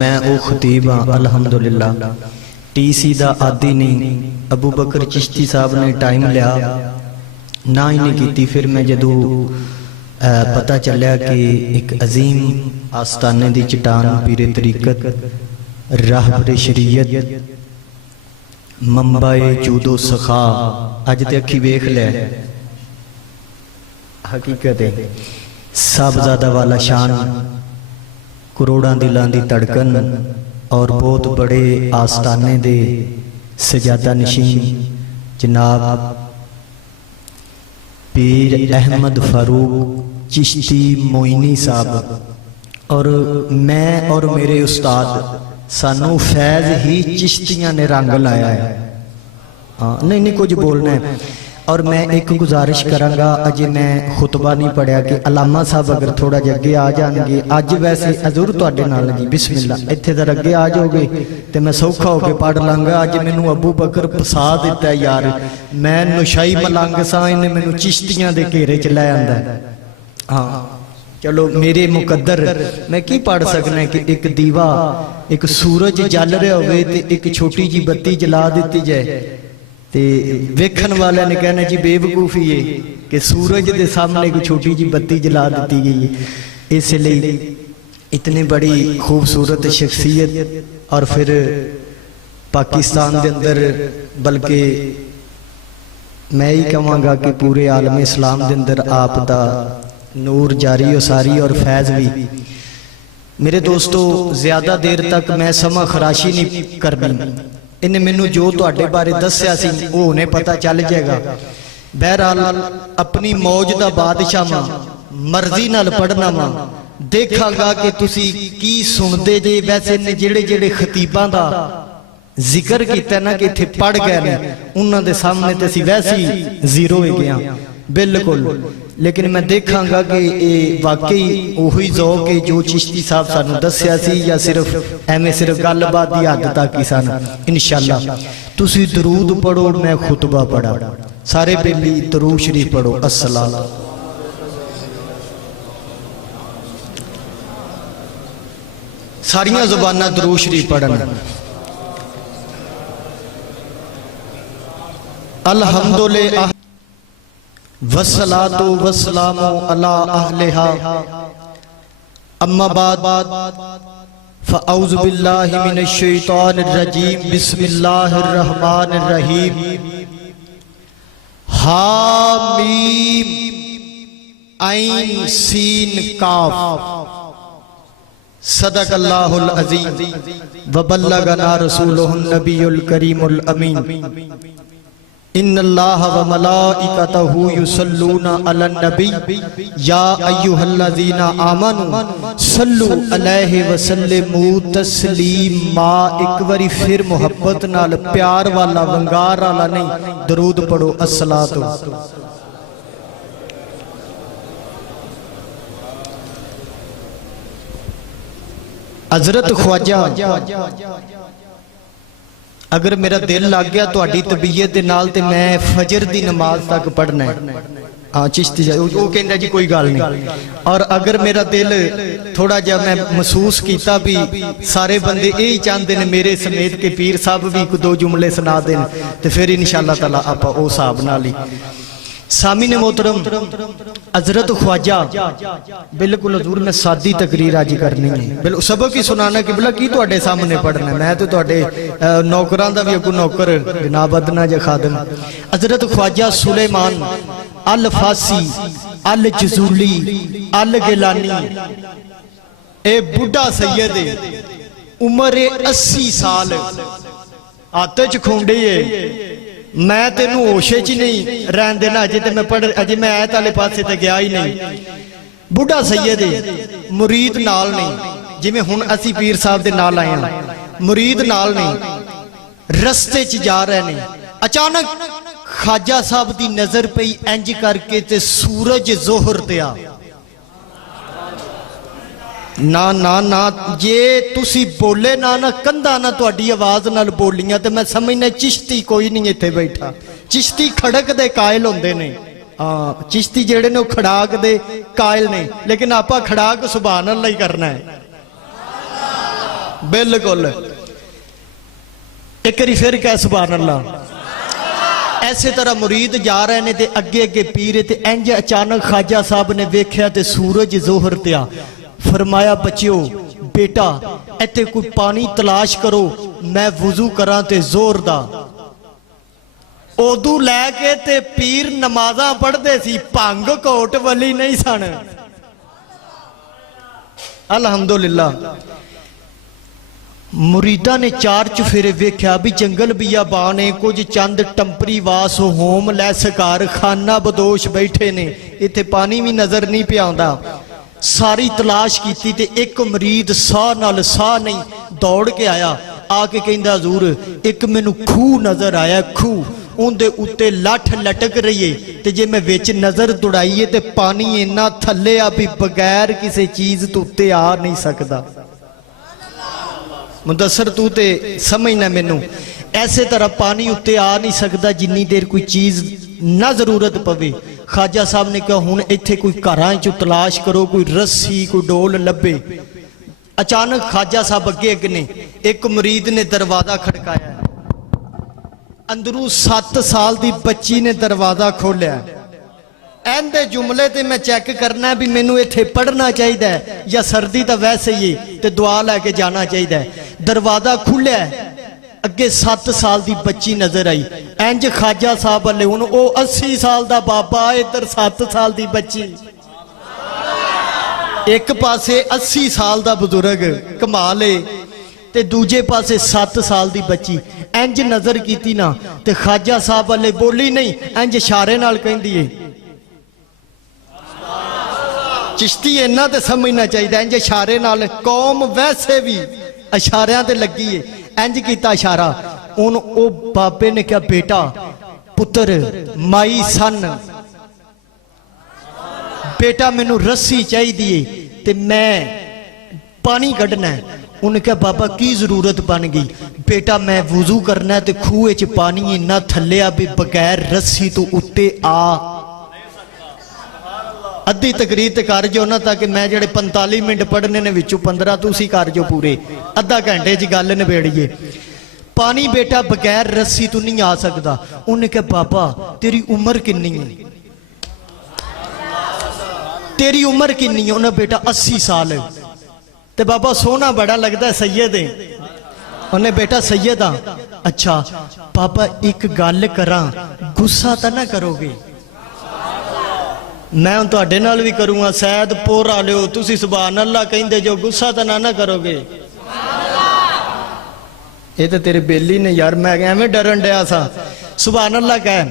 मैं वो खतीब हाँ अलहमदुलिल्लाह। TC का आदि नहीं। अबू बकर चिश्ती साहब ने टाइम लिया ना ही नहीं की। फिर मैं जदों पता चलिया कि एक अजीम आस्थाने की चट्टान पीरे तरीकत राहबरे शरीयत मंबाए जूदो सखा अज ते अखी वेख लिया हकीकत है। साहबजादा वाला शान करोड़ा दिलों की धड़कन और बहुत बड़े आस्थाने दे सजादा नशीन जनाब पीर अहमद फारूक चिश्ती मोइनी साहब और मैं और मेरे उस्ताद सानू फैज़ ही चिश्तियां ने रंग लाया है। हाँ नहीं कुछ बोलना है। और मैं एक गुजारिश करांगा, अजे मैं खुतबा नहीं पढ़िया कि अलामा साहब अगर थोड़ा जिहा अगे आ जाएंगे। अज वैसे हजूर तुहाडे नाल जी बिस्मिल्ला इत्थे जरा अगे आ जाओगे तो मैं सौखा होके पढ़ लांगा। अज मैनू अबू बकर फसा दिता यार, मैं नशाई मलंग सा, इन्हें मैनू चिश्तियां दे घेरे च लै आंदा। हाँ चलो मेरे मुकद्दर मैं की पढ़ सकना कि एक दीवा एक सूरज जल रहा होवे ते एक छोटी जी बत्ती जला दी जाए ते वेखन वाले ने कहना जी बेवकूफ़ी है कि सूरज के सामने एक छोटी जी बत्ती जला दी गई है। इसलिए इतनी बड़ी खूबसूरत शख्सियत और फिर पाकिस्तान के अंदर बल्कि मैं ही कहवांगा कि पूरे आलम इस्लाम के अंदर आप दा नूर जारी उसारी और फैज़ भी। मेरे दोस्तों ज़्यादा देर तक मैं समा खराशी नहीं करनी। इन्हें मैनू जो तुहाडे बारे दस्या सी वो उन्हें पता चल जाएगा। बहरहाल अपनी मौज दा बादशाह वा मर्जी नाल पढ़ना वा देखांगा कि तुसी की सुनते जे। वैसे ने जेड़े जेड़े खतीबां दा जिक्र किया ना कि इत्थे पढ़ गए ने उन्हां दे सामने ते असीं वैसे ही जीरो हो गए बिल्कुल। लेकिन मैं देखांगा कि ये वाकई उही ज़ौक है जो चिश्ती साहब सानू दस्या सी या सिर्फ एवें सिर्फ गलबात की हद तक ही सन। इंशाअल्लाह तुसी दरूद पढ़ो, मैं खुतबा पढ़ा। सारे बेली दरूद शरीफ पढ़ो। अस्सलाम सारियां ज़ुबानां दरूद शरीफ पढ़न। अल्हम्दुलिल्लाह वस्सलातु वस्सलामु अला अहलिहा अम्मा बाद फ़अऊज़ु बिल्लाहि मिनश शैतानिर रजीम बिस्मिल्लाहिर रहमानिर रहीम। हा मीम ऐन सीन काफ सदक़ल्लाहुल अज़ीम व बल्लगना रसूलुहुन नबियुल करीमुल अमीन। इन्नल्लाह व मलाइकतहु युसल्लूना अलन नबी या अय्युहल्लज़ीना आमनू सल्लु अलैहि व सल्लिमू तस्लीमा। एक बारी फिर मुहब्बत नाल प्यार वाला वंगार वाला नहीं दरूद पढ़ो। अस्सलातु हज़रत ख्वाजा अगर मेरा दिल लग गया तुहाडी तबीयत दे नाल ते मैं फजर दी नमाज तक पढ़ना है। हाँ चिश्ती वो कहंदा जी कोई गल नहीं। और अगर मेरा दिल थोड़ा जा मैं महसूस किया भी सारे बंदे यही चाहते हैं मेरे समेत के पीर साहब भी एक दो जुमले सुना देन तो फिर इंशाअल्लाह ताला आप उस हिसाब नाल ही। सामी ने मोहतरम हजरत ख्वाजा बिल्कुल हजूर मैं सादी तकरीर आज करनी है। बिल्कुल सबक ही सुनाना कि बिला की तुहाडे सामने पढ़ना। मैं तो तुहाडे नौकरां दा भी अगू नौकर जनाब अदना जा खादम। हजरत ख्वाजा सुलेमान अल फासी अल जजूली अल गिलानी ए बुढ़ा सैयद उम्र 80 साल हाथ च खूंडे है। मैं तेनू होशे च नहीं रहन देना अजे तो मैं पढ़ अजे मैं ऐत वाले पासे ते गया ही नहीं। बुढ़ा सैयद मुरीद नाल नहीं जिवें हुण असी पीर साहब दे नाल आए हैं मुरीद नाल नहीं रस्ते च जा रहे ने। अचानक ख्वाजा साहब दी नजर पई इंज करके ते सूरज जोहर ते आ। ना ना ना जे तुसी बोले ना ना कंधा ना तुहाडी आवाज नाल बोलियां तो मैं समझना चिश्ती कोई नहीं इत्थे बैठा। चिश्ती खड़क दे कायल होंदे ने। हाँ चिश्ती जेड़े ने खड़ाक दे कायल ने, लेकिन आपां खड़ाक सुभान अल्लाह ही करना है। बिल्कुल। एक बारी फिर कह सुभान अल्लाह। ऐसे तरह मुरीद जा रहे ने ते अगे अगे पीर ते इंज अचानक ख्वाजा साहब ने वेख्या ते सूरज जोहर ते आ। फरमाया बच्चियो बेटा इत्थे कोई पानी तलाश करो, मैं वुजू करा ते जोर दा। उदू लैके ते पीर नमाजा पढ़ते सी, भंग कोट वली नहीं सन। अल्हम्दुलिल्लाह। मुरीदा ने चार चुफेरे वेख्या भी जंगल बियाबान है, कुछ चंद टंपरी वास होमलैस घर खाना बदोश बैठे ने, इत्थे पानी भी नजर नहीं पिया आंदा। सारी तलाश की ते एक मरीद साह नाल साह नहीं दौड़ के आया, आके कहंदा हजूर एक मैनू खूह नजर आया, खूह उनदे उत्ते लठ लटक रही है ते जे मैं विच नजर दौड़ाईए ते पानी इन्ना थल्ले आ भी बगैर किसी चीज तो उत्ते आ नहीं सकता। मुदस्सर तू ते समझना मैनू, ऐसे तरह पानी उत्ते आ नहीं सकता जिन्नी देर कोई चीज ना जरूरत पवे। ख्वाजा साहब ने कहा हुण इत्थे कोई घरां चों तलाश करो, कोई रस्सी कोई डोल लभे। अचानक ख्वाजा साहब अगे अगे ने, एक मुरीद ने दरवाजा खड़काया, अंदरों 7 साल की बच्ची ने दरवाजा खोलिया। एंदे जुमले ते मैं चेक करना भी मैनू इत्थे पढ़ना चाहिए या सर्दी तो वैसे ही ते दुआ लैके जाना चाहिए। दरवाजा खुलिया, अगे 7 साल की बच्ची नजर आई। इंज ख्वाजा साहब वाले हुण ओ 80 साल का बाबा, इधर 7 साल की बच्ची, एक पासे 80 साल का बुजुर्ग कमाल है ते दूजे पासे 7 साल की बच्ची। इंज नजर की ना ते ख्वाजा साहब वाले बोली नहीं, इंज इशारे नाल कहंदी है। चिश्ती इन्ना तो समझना चाहिए, इंज इशारे नाल कौम वैसे भी इशारियां ते लगी है। इंज किया इशारा, उन ओ बाबे ने कहा बेटा पुत्र माई सन, बेटा मैनू रस्सी चाहिए ते मैं पानी कढ़ना है। उन्हें कहा बाबा की जरूरत बन गई? बेटा मैं वुजू करना ते खूह च पानी इन्ना थल्ले आ भी बगैर रस्सी तो उत्ते आ। अद्धी तकरीर ते कर जो ना, ताकि मैं जेडे 45 मिनट पढ़ने ने विचों 15 तुसी कर जो पूरे, अद्धा घंटे च गल निबेड़िए। पानी बेटा बगैर रस्सी तो नहीं आ सकता। उन्हें कहा बाबा तेरी उम्र किन्नी है? तेरी उम्र किन्नी है? उन्हें बेटा 80 साल है। ते बाबा सोना बड़ा लगता है सैयद है। उन्हें बेटा सैयद हाँ। अच्छा बाबा एक गल करा, गुस्सा तो ना करोगे? मैं हूं तुहाडे नाल भी करूंगा, शायद पोर आ लियो तुसी सुभान अल्लाह कहंदे जो, गुस्सा तो ना करोगे? ये तो तेरे बेली ने यार, मैं एवें डरन डया सा। सुभान अल्लाह कह।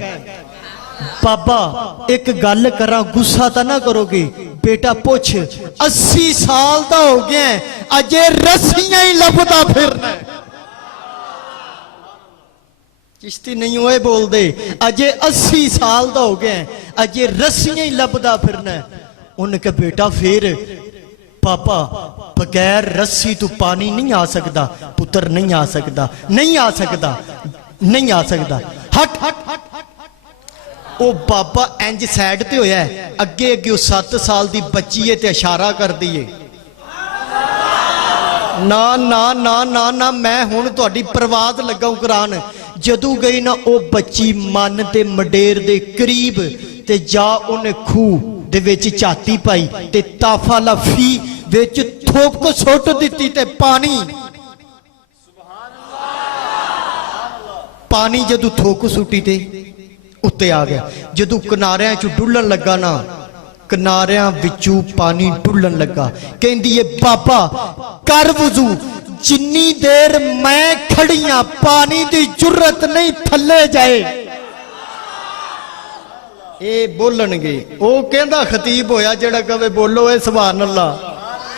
बाबा एक गल करा, गुस्सा तो ना करोगे? बेटा पूछ, 80 साल का हो गया अजे रस्सियां ही लभदा फिरना। चिश्ती नहीं हुए बोल दे, अजे 80 साल का हो गया अजे रस्सियां ही लभदा फिरना। उन्हें कहा बेटा फिर? पापा बगैर रस्सी तो पानी नहीं आ सकता पुत्र, नहीं आ सकता, नहीं आ सकता, नहीं आ सकता। हट हट हट। ओ बाबा इंज साइड ते होया है, अगे अगे 7 साल की बच्ची है ते इशारा कर दी है। ना ना ना ना ना, मैं हुण तुहाडी परवाज़ लगा करान। जदों गई ना ओ बच्ची मन ते मडेर दे करीब ते जा उन्हें खूह दे विच झाती पाई ते ताफा लफी विच थोक सुट दिती ते पानी पानी जदों थोक सुटी ते उत्ते आ गया। जदों किनारियां चों डुलन लगा ना, किनारियां विचों पानी डुलन लगा। कहंदी है बाबा कर वुजू, जिन्नी देर मैं खड़ियां पानी की जरूरत नहीं थले जाए। ये बोलणगे, ओ कहंदा खतीब होया जेड़ा कवे बोलो ए सुभान अल्लाह।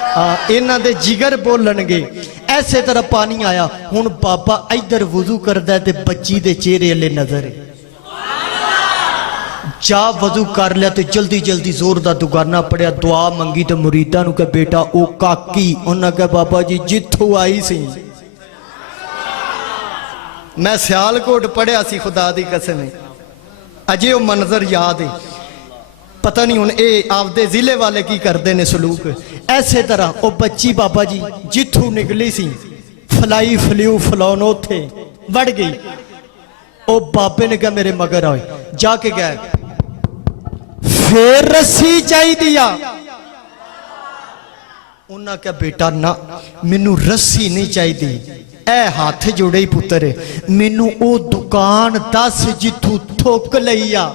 हाँ इन्हां दे जिगर बोलणगे। ऐसे तरह पानी आया। हुण बाबा इधर वुजू करदा ते बच्ची दे चेहरे अल्ले नजर है। जा वजू कर लिया तो जल्दी जल्दी जोर दा दुगाना पढ़िया, दुआ मंगी तो मुरीदा नूं कहा बेटा ओ काकी। उन्हें कहा बाबा जी जिथों आई सी मैं सियालकोट पढ़िया सी, खुदा दी कसम है अजे वो मंजर याद है। पता नहीं हुण ये आपदे जिले वाले की करते ने सलूक। ऐसे तरह वो बच्ची बाबा जी जिथों निकली सी फलाई फलियो फलौन उथे वड़ गई। ओ बाबे ने कहा मेरे मगर आए, जाके गए, फिर रस्सी चाहिदी आ। उन्हें कहा बेटा ना मैनू रस्सी नहीं चाहिदी, ए हाथ जोड़े ही पुत्र मैनू ओ दुकान दस जिथू थुक लई आ।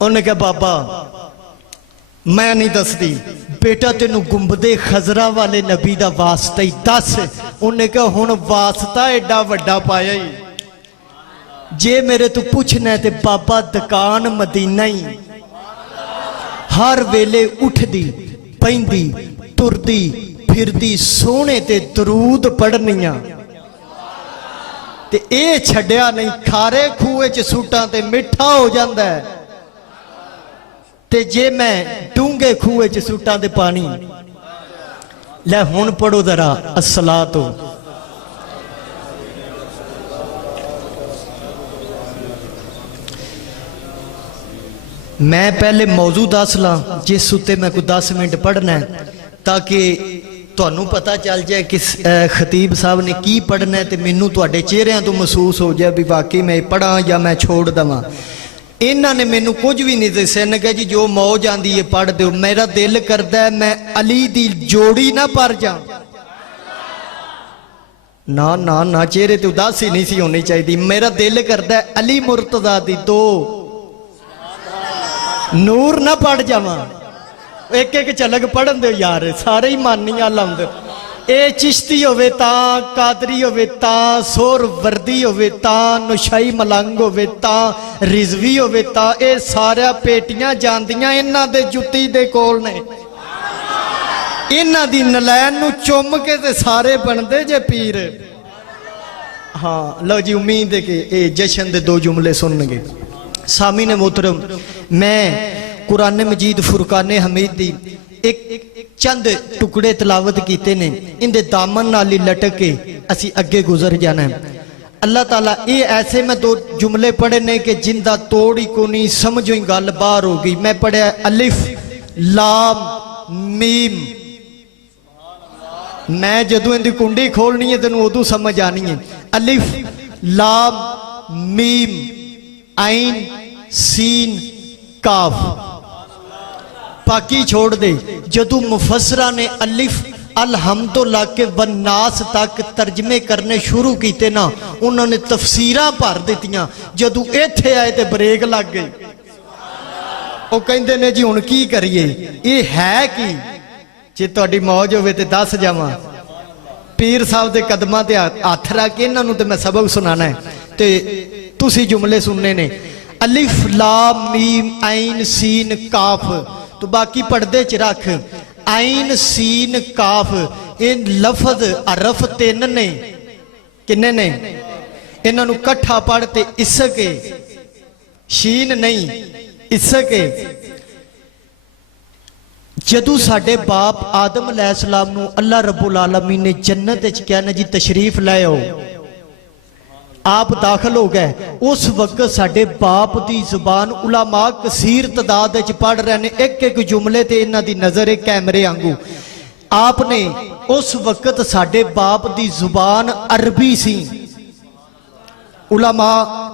उन्हें कहा बाबा मैं नहीं दसदी, बेटा तेनू गुंबदे खजरा वाले नबी दा वास्ता ही दस। उन्हें कहा हुण वास्ता एडा वड्डा पाया ही, जे मेरे तू पूछना ते बाबा दुकान मदीना ही, हर वेले उठदी पैंदी तुरदी फिरदी सोहणे ते दरूद पढ़नियां ते ए छड्या नहीं। खारे खूहे च सूटां ते मिठा हो जांदा है ते जे मैं डूंगे खूहे च सूटां ते पानी। ले हुण पढ़ो जरा अस्सलातो। मैं पहले मौजू दस ला जिस उत्ते मैं कोई 10 मिनट पढ़ना है ताकि तुहानू पता चल जाए कि खतीब साहब ने की पढ़ना है, तो मैनू तुहाडे चेहरिਆਂ तो महसूस हो जाए भी वाकई मैं पढ़ा या मैं छोड़ देवां। इन्हां ने मैनू कुछ भी नहीं दस्सिया, ने कहा जी जो मौज आंदी है पढ़ दो। मेरा दिल करदा है मैं अली दी जोड़ी ना पढ़ जा। ना ना ना चेहरे ते उदासी नहीं सी होनी चाहिए। मेरा दिल करदा है अली मुर्तजा दी दो नूर ना पढ़ जावा। एक एक झलक पढ़न दो यार, सारे ही मानिया लाउंदे। ए चिश्ती होवे तां, कादरी होवे तां, सोर वर्दी होवे तां, नुशाई मलंग होवे तां, रिजवी होवे तां, ए सारा पेटियां जांदियां इन्हां दे जुत्ती दे कोल ने। इन्हां दी नलैन नू चुम के ते सारे बनदे जे पीर। हाँ लो जी, उम्मीद है कि ये जशन दे दो जुमले सुननगे। सामी ने मोहतरम, मैं कुरान मजीद फुरकान हमीद दी एक चंद टुकड़े तलावत किए ने, इनके दामन नाल ही लटक के असी अगे गुजर जाना है। अल्लाह ताला ये ऐसे मैं दो जुमले पढ़े ने कि जिंदा तोड़ ही को नहीं, समझो ही गल बाहर हो गई। मैं पढ़िया अलिफ लाम मीम। मैं जदों इनकी कुंडी खोलनी है तेन उदू समझ आनी है। अलिफ लाम मीम आइन सीन काफ। बाकी छोड़ दे। जदों मुफसरा ने अलिफ अलहम्दुलिल्लाह के वन्नास तक तर्जमे करने शुरू किए ना, उन्होंने तफसीरां भर दित्तियां। जदों इत्थे आए तो ब्रेक लग गई। वो कहंदे ने जी हुण की करिए, ये है कि जे तुहाडी मौज होवे ते दस जावां। पीर साहब के कदमां ते हथ रख के इन्हां नूं ते मैं सबक सुनाना है ते तुसीं जुमले सुनने ने। अलिफ लाम मीम आइन सीन काफ। तो बाकी पर्दे च रख। आइन सीन काफ, इन लफज अरफ 3 ने। किन्ने ने? इन्हां नूं कट्ठा पढ़ ते इसके शीन नहीं इसके। जदों साडे बाप आदम अलैहिस्सलाम नूं अल्लाह रब्बुल आलमीन ने जन्नत विच कहा ना जी तशरीफ ले आओ, आप दाखिल हो गए। उस वक्त साडे बाप की जुबान उलामा कसीर तादाद पढ़ रहे हैं, एक एक जुमले ते इन्हां दी नजर एक कैमरे आंगू। आपने उस वक्त साडे बाप की जुबान अरबी सी। उलामा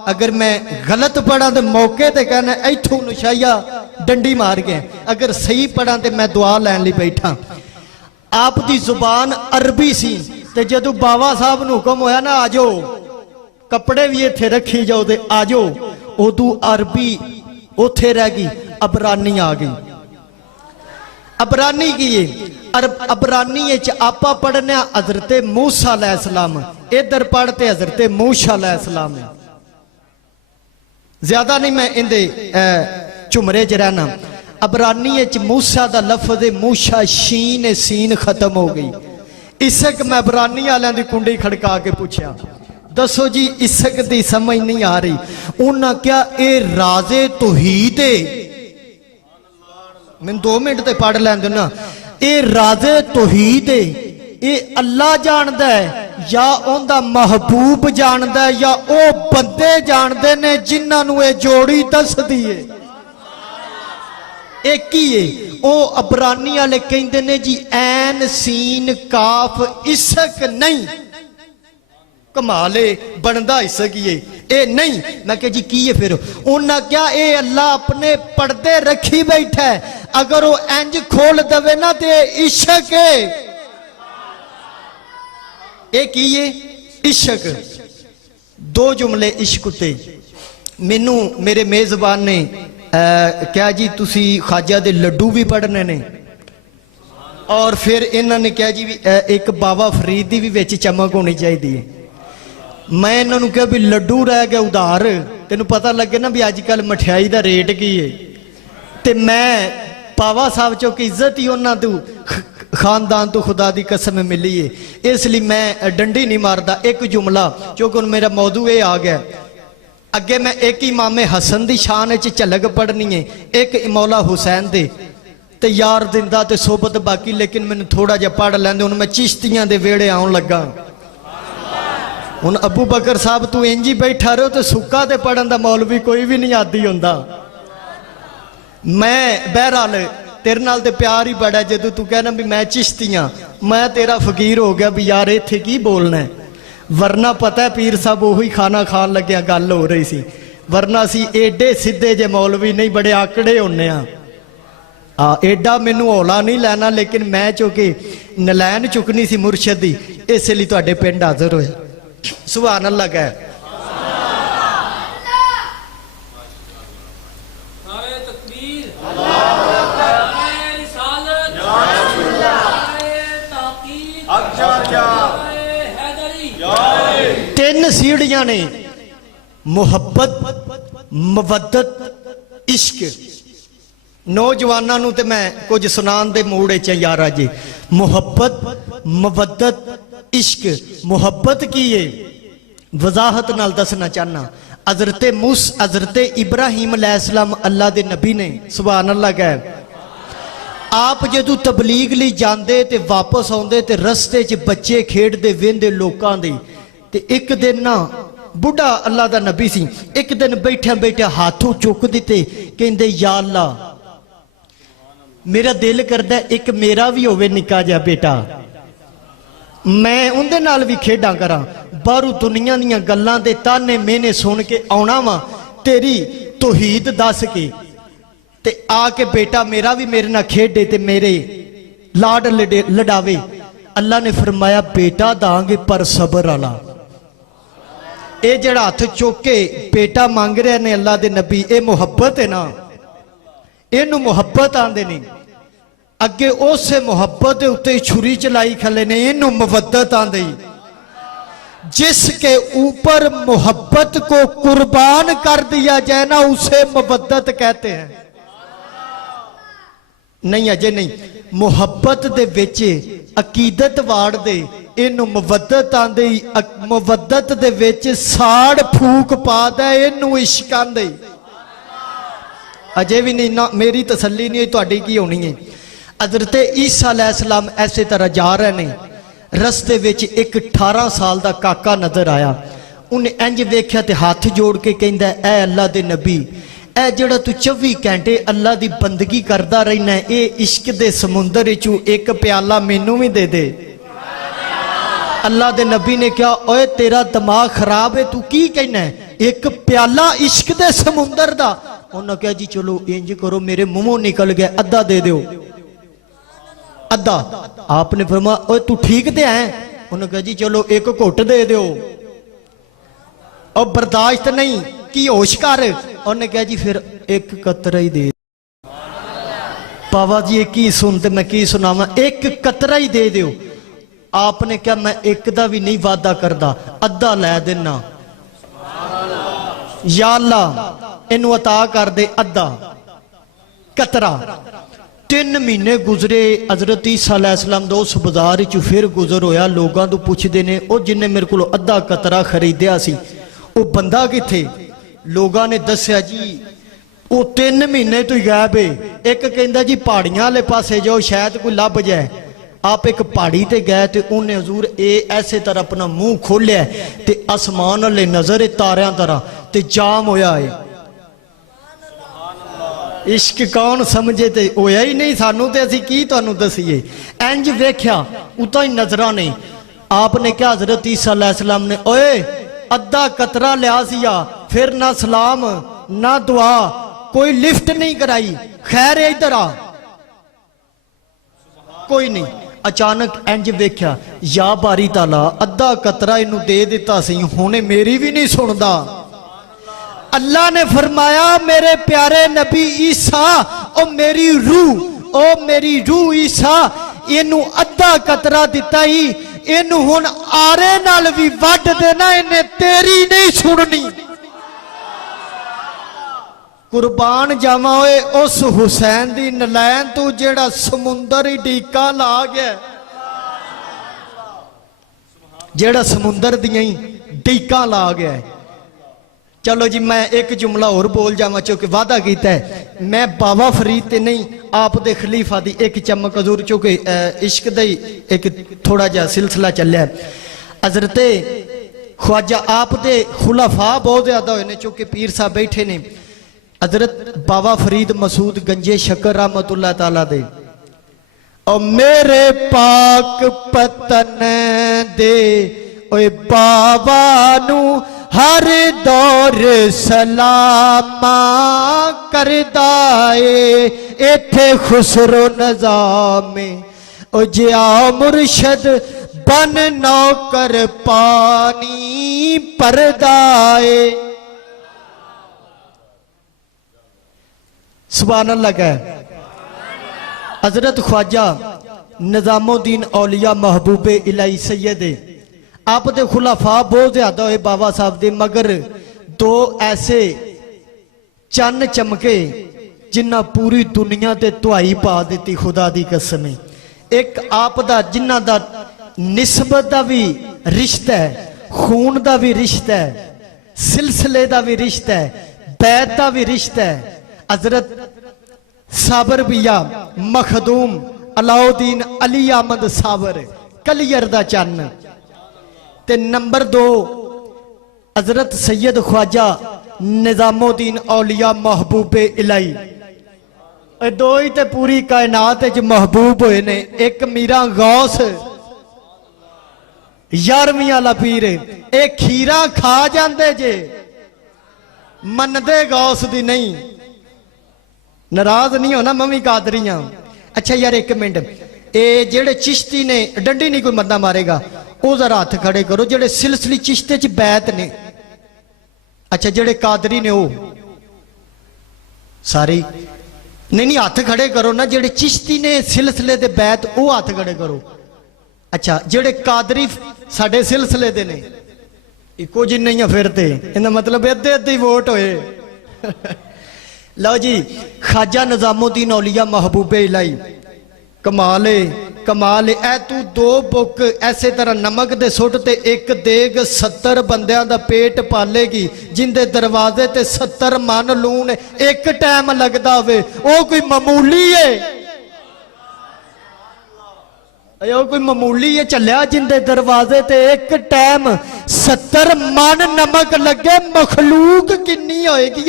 अगर मैं गलत पढ़ा तो मौके ते कहना इथों नशाइया डंडी मार गए, अगर सही पढ़ा तो मैं दुआ लैन लई बैठा। आप दी जुबान अरबी सी। ते जदों बाबा साहब नूं हुक्म होया ना आ जाओ, कपड़े भी इत्थे रखी जाओ ते आ जाओ, उदू अरबी उथे रह गई, अबरानी आ गई। अबरानी की अबरानी आपा पढ़ने हजरत मूसा अलैहिस्सलाम, इधर पढ़ते हजरत मूसा अलैहिस्सलाम। ज्यादा नहीं मैं इंदे झुमरे च रहना। अबरानी मूसा का लफज मूसा शीन सीन खत्म हो गई। इसक मैं अबरानी वालों की कुंडी खड़का के पूछा, दसो जी इसक दी समझ नहीं आ रही। उन्हें क्या ये राजे तौहीद है? मैं 2 मिनट ते पढ़ लैन दो ना। ये राजे तौहीद है, ये अल्लाह जानदा है या उनका महबूब जानदा है या वो बंदे जानते ने जिन्हां नूं ये जोड़ी दसदी है? एक ही है। ओ अबरानी वाले कहते ने जी ऐन सीन काफ इसक नहीं, कमाले बनदा इसक ही है, ए नहीं। मैं कहा जी की है फिर? उन्हें क्या ए अल्लाह अपने पर्दे रखी बैठा है, अगर वो इंज खोल दवे ना ते इश्क है। ए की है? इश्क। दो जुमले इश्क उते मैनू मेरे मेजबान ने क्या जी तुसी खाजा दे लड्डू भी पढ़ने ने, और फिर इन्होंने क्या जी एक बाबा फरीद की भी विच चमक होनी चाहिए। मैं इन्होंने कहा भी लड्डू रह गए उधार, तेन पता लगे ना भी अजकल मठियाई का रेट की है। तो मैं पावा साहब चो की इज्जत ही उन्होंने तू खानदान तो खुदा की कसम मिली है, इसलिए मैं डंडी नहीं मारता। एक जुमला क्योंकि मेरा मौजू ये आ गया। अगे मैं एक इमामे हसन की शान च झलक पढ़नी है, एक मौला हुसैन दे ते यार दिंदा ते सोबत बाकी, लेकिन मैंने थोड़ा जहा पढ़ लेंदे। हुण मैं चिश्तियां दे वेड़े आउण लगा। हुण अबू बकर साहब तू इंज ही बैठा रहो तो सुक्का ते पढ़न दा मौलवी कोई भी नहीं आदी हुंदा। मैं बहरहाल तेरे नाल ते प्यार ही बड़ा, जदों तू कहना भी मैं चिश्तियां, मैं तेरा फकीर हो गया भी यार इत्थे की बोलना है। वरना पता है पीर साहब उही खाना खान लग्या गल हो रही सी, वरना असी एडे सीधे जे मौलवी नहीं, बड़े आकड़े होने आ। एडा मैनू हौला नहीं लेना, लेकिन मैं चूंकि नलैन चुकनी सी मुर्शद दी, इसलिए तुहाडे पिंड हाजिर होया। सुभान अल्लाह कह। तीन सीढ़ियां ने, मुहब्बत, मवद्दत, इश्क। नौजवानों ते मैं कुछ सुनान दे मूड च यार जी। मुहब्बत, मवद्दत, इश्क। मुहब्बत की है वजाहत नाल दसना चाहना। हजरत इब्राहिम अलैहिस्सलाम अल्लाह दे नबी ने, सुभान अल्लाह कह। आप जदों तबलीग लई जांदे ते वापस आउंदे ते रस्ते च बच्चे खेडदे वेंदे लोकां दे, ते एक दिन ना बुढ़ा अल्लाह दा नबी सी, एक दिन बैठे बैठे हाथों चुक दिते, कहंदे या अल्लाह मेरा दिल करदा एक मेरा भी होवे निक्का जिहा बेटा, मैं उहदे नाल भी खेडां करां। बाहरों दुनिया दीयां गल्लां दे ताने मेने सुन के आउणा वा तेरी तौहीद दस के, ते आके बेटा मेरा भी मेरे नाल खेडे ते मेरे लाड लडावे। अल्लाह ने फरमाया बेटा दांगे पर सबर वाला। ये जड़ा हथ चुक के बेटा मांग रहे ने अल्लाह दे नबी, ये मुहब्बत है ना, इनू मुहब्बत आंदे ने। अगे उस मुहब्बत उत्ते छुरी चलाई खले ने, इनू मवद्दत आंदी। जिसके ऊपर मोहब्बत को कुर्बान कर दिया जाए ना, उसे मवद्दत कहते हैं। नहीं अजे नहीं, मुहब्बत दे विच अकीदत वाड़ दे, इनू मवद्दत आंदी। मवद्दत दे विच साड़ फूक पा दे, इनू इश्क आंदी। अजे भी नहीं ना, मेरी तसल्ली नहीं, तुहाडी की होनी है। हजरत ईसा अलैहिस्सलाम ऐसे तरह जा रहे ने, रस्ते विच एक 18 साल का काका नजर आया। उन्हें इंज वेख्या ते हाथ जोड़ के कहंदा, ऐ अल्लाह दे नबी, ऐ जेड़ा तू 24 घंटे अल्लाह दी बंदगी करदा रहना है, ये इश्क दे समुंदर चू एक प्याला मैनू भी दे दे। अल्लाह दे नबी ने कहा, ओए तेरा दिमाग खराब है, तू की कहना है एक प्याला इश्क दे समुंदर दा? उन्होंने कहा जी चलो इंज करो, मेरे मुंहों निकल गया, अद्धा दे दो, अद्धा। आपने फरमाया ओए तू ठीक ते है? उन्होंने कहा जी चलो एक घुट दे दो। और बर्दाश्त नहीं की होश कर? उन्हें कहा जी फिर एक कतरा ही दे। बाबा जी एक ही सुनते मैं की सुनावा, एक कतरा ही दे दो। आपने कहा मैं एक दा भी नहीं वादा करदा, अद्धा लै देना। या अल्लाह इनू अता कर दे अद्धा कतरा। 3 महीने गुजरे, हजरत ईसा अलैहिस्सलाम दो उस बाजार चू फिर गुजर होया। लोगों तो पुछदे ने, ओ जिन्ने मेरे को अद्धा कतरा खरीदया सी वो बंदा किथे? लोगों ने दस्या जी वो 3 महीने तो ही गायब है। एक कहंदा जी पहाड़ियां वाले पासे जाओ शायद कोई लभ जाए। आप एक पहाड़ी ते गए तो उन्हें हजूर ऐसे तरह अपना मुंह खोलिया ते आसमान वाले नजर तारियां तरह ते जाम होया है। इश्क कौन समझे ते होया ही नहीं सानू ते असी की तुहानू दसीए। इंज वेख्या उता ही नजरा ने आपने क्या हजरत ईसा अलैहिस्सलाम ने ओए अद्धा कतरा लिया सिया, फिर ना सलाम ना दुआ, कोई लिफ्ट नहीं कराई, खैर इधर आ, कोई नहीं। अचानक इंज वेख्या या बारी ताला अद्धा कतरा इनू दे दिता सी, हुणे मेरी भी नहीं सुनदा। अल्लाह ने फरमाया मेरे प्यारे नबी ईसा ओ मेरी रूह ईसा इनू अद्धा कतरा दिता ही, इनू हुण आरे नाल भी वड देना, इन्हें तेरी नहीं सुननी। कुर्बान जावा ओए उस हुसैन दी नलैन तू जेड़ा समुंदर ही डीका ला गया, जेड़ा समुंदर दियां ही डीका ला गया है। चलो जी मैं एक जुमला और बोल जावा, चूंकि वादा किया है मैं बाबा फरीद ते नहीं आप दे खलीफा दी एक चमक हजूर, चूंकि इश्क दा ही एक थोड़ा जा सिलसिला चलिया है। हजरते ख्वाजा आप दे खुलाफा बहुत ज्यादा होए ने, चूंकि पीर साहब बैठे ने। हजरत बाबा फरीद मसूद गंजे शक्कर रहमतुल्लाह ताला दे और मेरे पाक पतन दे ओए बाबा नू हर दौर सलामा करदा ए, इथे खुसरो नज़ामे ओ जिया मुर्शद बन नौकर पानी परदाए। सुभान अल्लाह का हजरत ख्वाजा निजामुद्दीन औलिया महबूबे इलाही सैयदे आप दे खुलाफा बहुत ज्यादा हुए बाबा साहब दे, मगर दो ऐसे चन्न चमके जिन्ना पूरी दुनिया ते तुहाई पा दी खुदा दी कसम। एक आप दा जिन्ना दा निस्बत दा भी रिश्ता है, खून दा भी रिश्ता है, सिलसिले दा भी रिश्ता है, बैत दा भी रिश्ता है। हजरत साबर बिया मखदूम अलाउद्दीन अली अहमद साबर कलियर दा चन्न ते नंबर 2 हजरत सैयद ख्वाजा निजामुद्दीन औलिया महबूबे इलाही, दो ही ते पूरी कायनात च महबूब हुए ने। एक मीरा गौस 11वीं वाला पीर, एक खीरा खा जाते जे मनदे गौस दी नहीं, नाराज नहीं होना मम्मी कादरियां। अच्छा यार एक मिनट, ए जेड़े चिश्ती ने डंडी नहीं कोई मरना मारेगा, वो जरा हाथ खड़े करो जेड़े सिलसिली चिश्ते च बैत ने। अच्छा जेड़े कादरी ने वो सारे नहीं हाथ खड़े करो ना, जेड़े चिश्ती ने सिलसिले दे बैत वो हाथ खड़े करो। अच्छा जेड़े कादरी साडे सिलसिले दे ने इको जिन्ने ही फिरते, इहदा मतलब अद्धे अद्धे वोट होए। लो जी ख्वाजा निजामुद्दीन औलिया महबूबे इलाही कमाले कमाल ऐ तू 2 बुक ऐसे तरह नमक दे सुट ते एक देग 70 बंदियां दा पेट पालेगी, जिंदे दरवाजे ते 70 मन लून एक टाइम लगदा होवे, ओ कोई मामूली है? ओ कोई मामूली है चलिया जिंदे दरवाजे ते एक टाइम 70 मन नमक लगे, मखलूक किन्नी होएगी?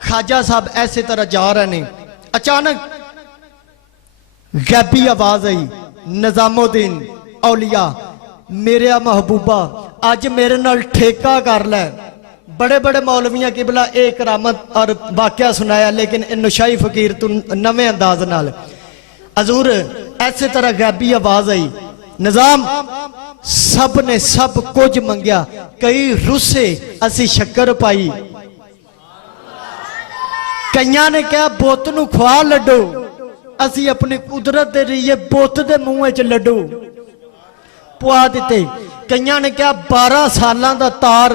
ख्वाजा साहब ऐसे तरह जा रहे ने, अचानक गैबी आवाज आई, निजामुद्दीन औलिया मेरे महबूबा अज मेरे नाल ठेका कर लै। बड़े बड़े मौलवियां किबला एक करामत और वाकया सुनाया, लेकिन नशाई फकीर तू नवे अंदाज नाल हजूर ऐसे तरह गैबी आवाज आई, निजाम सब ने सब कुछ मंगया, कई रुसे असी शक्कर पाई, कईयां ने कहा बुत नू खवा लड्डू, असी अपनी कुदरत दे रहिए बुत दे मुंह च लड्डू पुआ दिते, कईयां ने कहा 12 सालां दा तार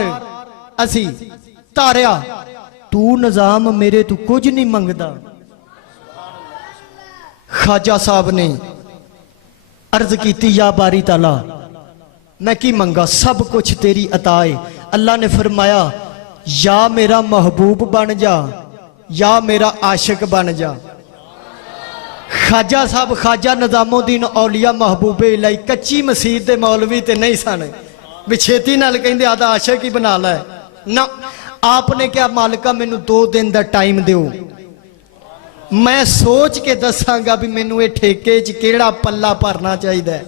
असी तारिया, तू निजाम मेरे तू कुछ नहीं मंगदा। ख्वाजा साहब ने अर्ज की या बारी ताला मैं की मंगा, सब कुछ तेरी अता है। अल्लाह ने फरमाया या मेरा महबूब बन जा या मेरा आशिक बन जा। ख्वाजा साहब ख्वाजा निजामुद्दीन औलिया महबूबे इलाही कच्ची मसीत दे मौलवी ते नहीं सन भी छेती नाल कहंदे आदा आशिक ही बना लै ना, आपने क्या मालिका मैनू 2 दिन का टाइम दिओ, मैं सोच के दसांगा भी मैनू ये ठेके च केड़ा पल्ला भरना चाहिए।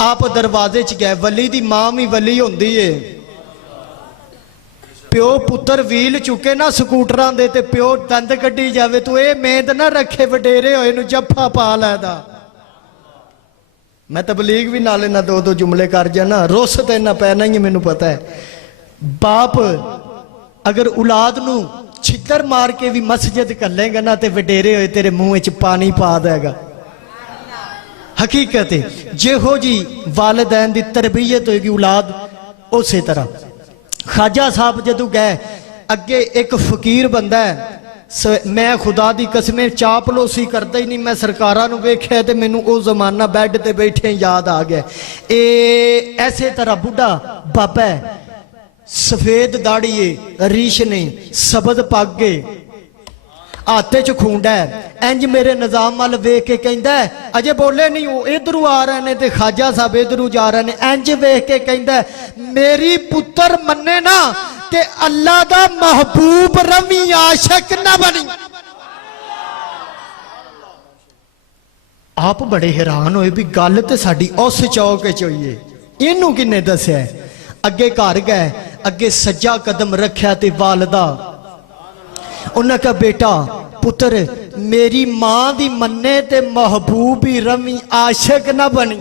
आप दरवाजे च गए, वली दी मां भी वली होंदी है। प्यो पुत्र व्हील चुके ना स्कूटरां दे ते प्यो दंद कड्डी जावे, तू ये मेद ना रखे वडेरे होए नू जफ्फा पा लैदा। मैं तबलीग भी नाले ना 2-2 जुमले कर जाना, रुस तो इन्ना पैना ही मैनू पता है। बाप अगर औलाद नू छितर मार के भी मस्जिद कलेगा ना, तो वडेरे होए तेरे मुंह च पानी पा देगा। हकीकत है जेहो जी वालिदैन दी तरबियत होगी औलाद उस तरह। खाजा साहब जदों गए, अगे एक फकीर बंदा है, मैं खुदा दी कसमें चापलोसी करता ही नहीं, मैं सरकारां नूं वेख्या ते मैनू वो जमाना बैड ते बैठे याद आ गया। ए ऐसे तरह बुढ़ा बाबा है, सफेद दाड़ी है, रीश ने, सबद पग है, हाथे च खूंडा है। इंज मेरे निजाम वाल वेख के कहंदा है, अजे बोले नहीं वो इधरों आ रहे ने ते खाजा साहब इधरों जा रहे ने। इंज वेख के कहंदा है, मेरी पुत्र मन्ने ना ते अल्लाह दा महबूब रवी, आशिक ना बनी। आप बड़े हैरान होए भी गल ते साडी उस चौक च होई है, इनू किन्ने दस्या? अगे घर गए, अगे सज्जा कदम रखा ते वालदा उन्हें कहा, बेटा पुत्र मेरी मां दी मन्ने ते महबूब ही रवी, आशिक ना बनी।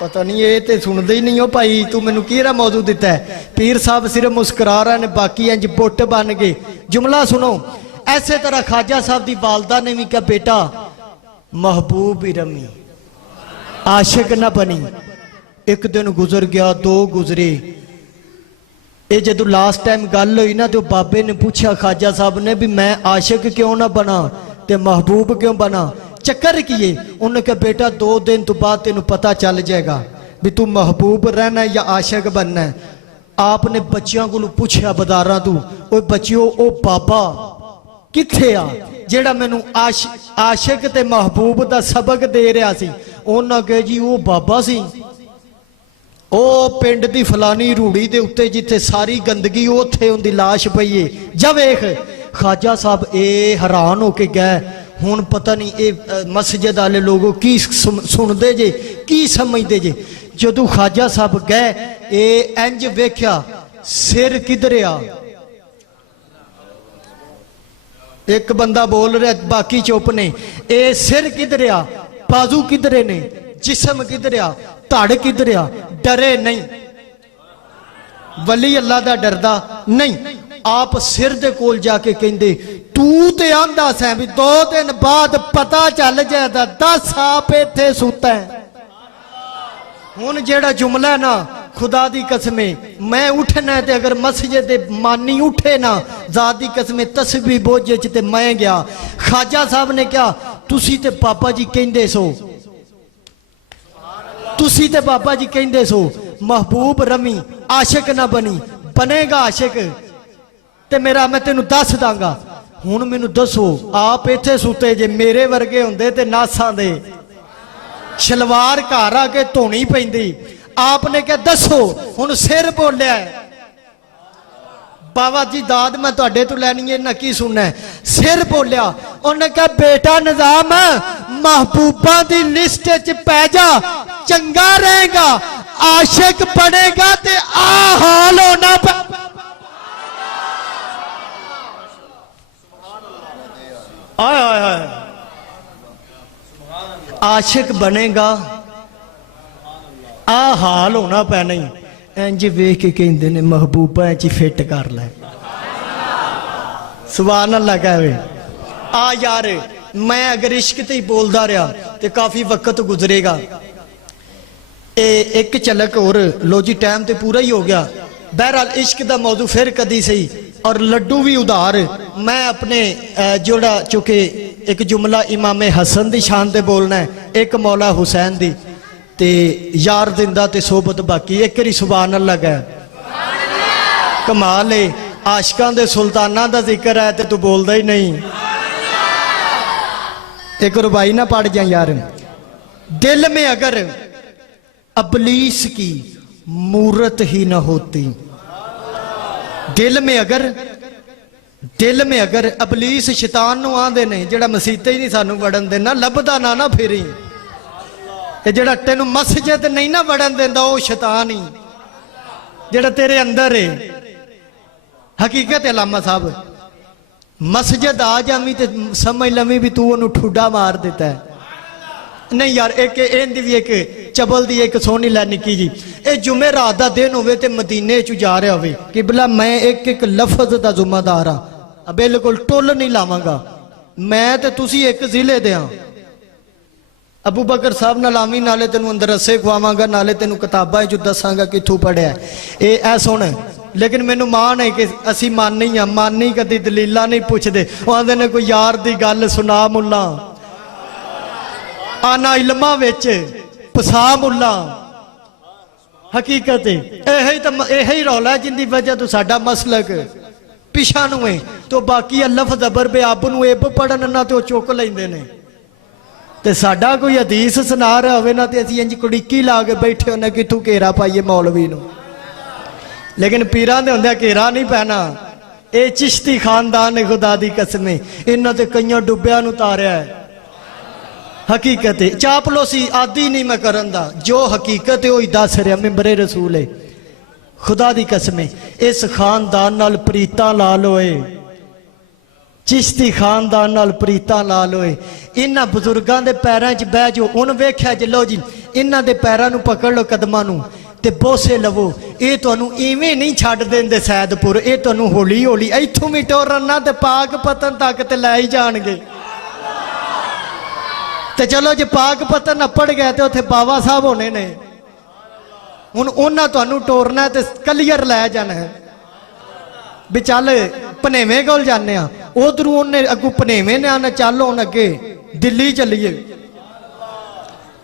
पता नहीं ये तो सुनते ही नहीं हो भाई, तू मैनू किहड़ा मौजू दिता है? पीर साहब सिर्फ मुस्कुरा रहे हैं, बाकी इंज बुट बन गए। जुमला सुनो, ऐसे तरह खाजा साहब की वालदा ने भी कहा, बेटा महबूब ही रमी, आशिक ना बनी। एक दिन गुजर गया, 2 गुजरे। ये जो लास्ट टाइम गल हुई ना, तो बाबे ने पूछा खाजा साहब ने भी मैं आशिक क्यों ना बना ते महबूब क्यों बना, चक्कर की है? उन्होंने कहा, बेटा 2 दिन तो बाद तेन पता चल जाएगा भी तू महबूब रहना है या आशिक बनना है। आपने बच्चियों को पूछा बदारा तू, ओ बच्चियों ओ बाबा किथे आ जेड़ा मैनू आशिक ते महबूब दा सबक दे रहा सी? उन्होंने कहा, जी वो बाबा सी, ओ पिंड दी फलानी रूड़ी दे उत्ते जिथे सारी गंदगी उत्थे उनकी लाश पई है, जा वेख। खाजा साहब ए हैरान होके गए, हुण पता नहीं ये मस्जिद वाले लोगों की सुनते जे की समझते जे। जदों खाजा साहब गए, ए इंज वेख्या, सिर किधर आ? एक बंदा बोल रहा, बाकी चुप ने। ए सिर किधर आ, बाजू किधरे ने, जिस्म किधर आ, धड़ किधर आ? डरे नहीं, वली अल्लाह दा डरदा नहीं। आप सिर दे कोल जाके कहंदे, तू ते आंदा सैं भी 2 दिन बाद पता चल जाएगा, 10 आप इत्थे सुता है। हुण जेड़ा जुमला ना, खुदा दी कसमें मैं उठना है, ते अगर मस्जिद दे मानी उठे ना, जात दी कसमें तस्बीह बोझे च ते मैं गया। खाजा साहब ने कहा, तुसी ते पापा जी कहंदे सो, तुसी ते बाबा जी कहंदे सो महबूब रमी, आशिक ना बनी, बनेगा आशिक ते मेरा मैं तेनू दस दांगा। हुण मैनू दसो, आप इत्थे सुते जे, मेरे वर्गे हुंदे ते नासां दे शलवार घर आके धोनी पैंदी। आपने क्या दसो? हुण सिर बोलिया है, बाबा जी दाद मैं तुहाडे तो लैनी है, नकी सुनना है। सिर बोलिया, उन्हें कहा, बेटा निजाम महबूबा दी लिस्ट च पै जा, चंगा रहेगा, आशिक बनेगा ते आ हाल होना। आय आय आय, आशिक बनेगा, आ हाल होना पैना ही। इंज वेख के कहते ने महबूबा च फिट कर लै। सुभान अल्लाह कहे। आ यार मैं अगर इश्क ते ही बोलता रहा तो काफी वक्त गुजरेगा। एक झलक और लो जी, टाइम तो पूरा ही हो गया। बहरहाल इश्क का मौजू फिर कदी सही, और लड्डू भी उधार। मैं अपने जोड़ा चुके एक जुमला इमाम हसन की शान से बोलना है, एक मौला हुसैन दी, ते यार दिंदा ते सोबत बाकी। एक बारी सुभान अल्लाह कह, कमाल है। आशिकां दे सुल्ताना दा जिक्र है ते तू बोलदा ही नहीं। एक रुबाई ना पढ़ जा यार। दिल में अगर अबलीस की मूरत ही न होती, दिल में अगर अबलीस शैतान नूं आंदे ने जेड़ा मसीते ही नहीं सानू वड़न देना लभदा ना फिरी ते जेड़ा तेनू मस्जिद नहीं ना वड़न देंदा वो शैतान ही जेड़ा तेरे अंदर है। हकीकत है लामा साहब, मस्जिद आ जावी ते समझ लवी भी तू ओनू ठुड्डा मार देता है। नहीं यार एक इहदी भी एक चबल दी एक सोहनी लै निकी जी, ये जुमे रात का दिन होवे ते मदीने च जा रहा होवे कि भला मैं एक एक लफज का जुम्मेदार हाँ, बिल्कुल टुल नहीं लावांगा मैं ते तुसी एक जिले दे हाँ। अबू बकर साहब नाल आवी नाले तेनू अंदर रस्से खुआवांगा नाले तेनू किताबां च दसांगा कित्थों पढ़िया ए सुन। लेकिन मैनू मान है कि असी मानी हाँ, मानी कदी दलीलां नहीं पुछदे। वो आंदे ने कोई यार दी गल सुना मुल्ला आना इल्मां विच फसा मुल्ला। हकीकत यही रौला है जिंदी वजह तो साडा मसलक पिछा नूं है तो बाकी अल्लफ जबर बेअब नूं एब पढ़न ना तो चुक लैंदे ने ते साडा कोई हदीस सुना रहा होवे ना ते असीं इंज कुड़िकी ला के बैठे होने कित्थों घेरा पाइए मौलवी नूं। लेकिन पीरां दे हुंदे घेरा नहीं पैना। ये चिश्ती खानदान है खुदा दी कसम, इन्हां ते कईयां डुब्बियां नूं तारिया है। हकीकत है चापलोसी आदि नहीं मैं करन दा, जो हकीकत है वही दस रहा मिंबरे रसूल है। खुदा दी कसम इस खानदान नाल प्रीतां ला लोए, चिश्ती खानदान नाल प्रीतां ला लोए। इन्हां बुजुर्गां दे पैरां च बह जाओ, हुण वेख्या जे लो जी इन्हां दे पैरां नूं पकड़ लो कदमां नूं ते बोसे लवो। ये तुहानूं इवें नहीं छड्ड देंदे सैदपुर, ये तुहानूं हौली हौली इत्थों भी टोरन ना ते पाक पतन तक ते लै ही जाणगे। ते चलो जे पाक पतन अपड़ गए तो उत्थे बाबा साहब होने ने, हुण उन्हां तुहानूं टोरना ते कलियर लै जाना है भी चल भनेवें कोल जाने आ। उधरों उन्हें अगू भनेवें ने आना चल हुण अगे दिल्ली चलीए।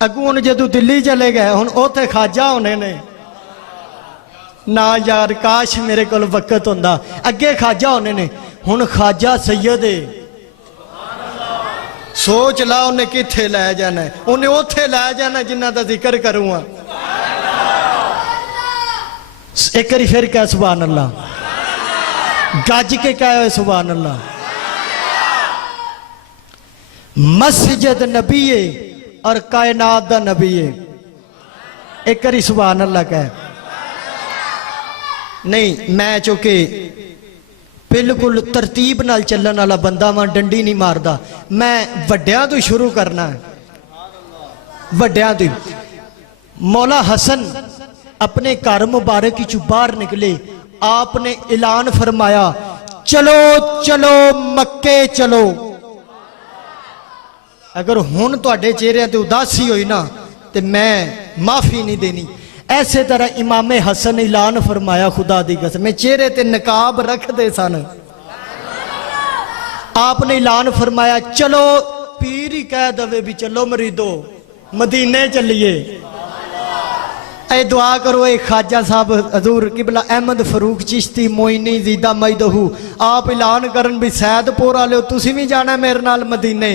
अगू हुण जदों दिल्ली चले गए हुण उत्थे खाजा होने ने ना यार काश मेरे कोल वक्त हुंदा, अगे खाजा होने ने। हुण खाजा सैयद है, सोच ला उन्हें कित्थे लै जाना है, उन्हें उत्थे लै जाना जिन्हां दा जिक्र करूंगा। एक बारी फिर कह सुभान अल्लाह, गज के कह सुभान अल्लाह। मस्जिद नबी है और कायनात दा नबी है। एक बारी सुभान अल्लाह कह। नहीं मैं चूंकि बिल्कुल तरतीब नाल चलने वाला बंदा वां, डंडी नहीं मारदा। मैं वड्डियां तो शुरू करना है, वड्डियां तो। मौला हसन अपने घर मुबारक चू बाहर निकले, आपने ऐलान फरमाया चलो चलो मक्के चलो। अगर हुण तुहाडे चेहरे ते उदासी होई ना तो मैं माफी नहीं देनी। ऐसे तरह इमामे हसन ऐलान फरमाया खुदा दी कसम, चेहरे ते नकाब रखते सन। आपने ऐलान फरमाया चलो, पीर ही कह दवे भी चलो मरीदो मदीने चलिए। ए दुआ करो ए खाजा साहब हजूर किबला अहमद फरूक चिश्ती मोइनी जीदा मैदहू आप ऐलान करन भी सैदपुर वाले तुसी भी जाना मेरे नाल मदीने।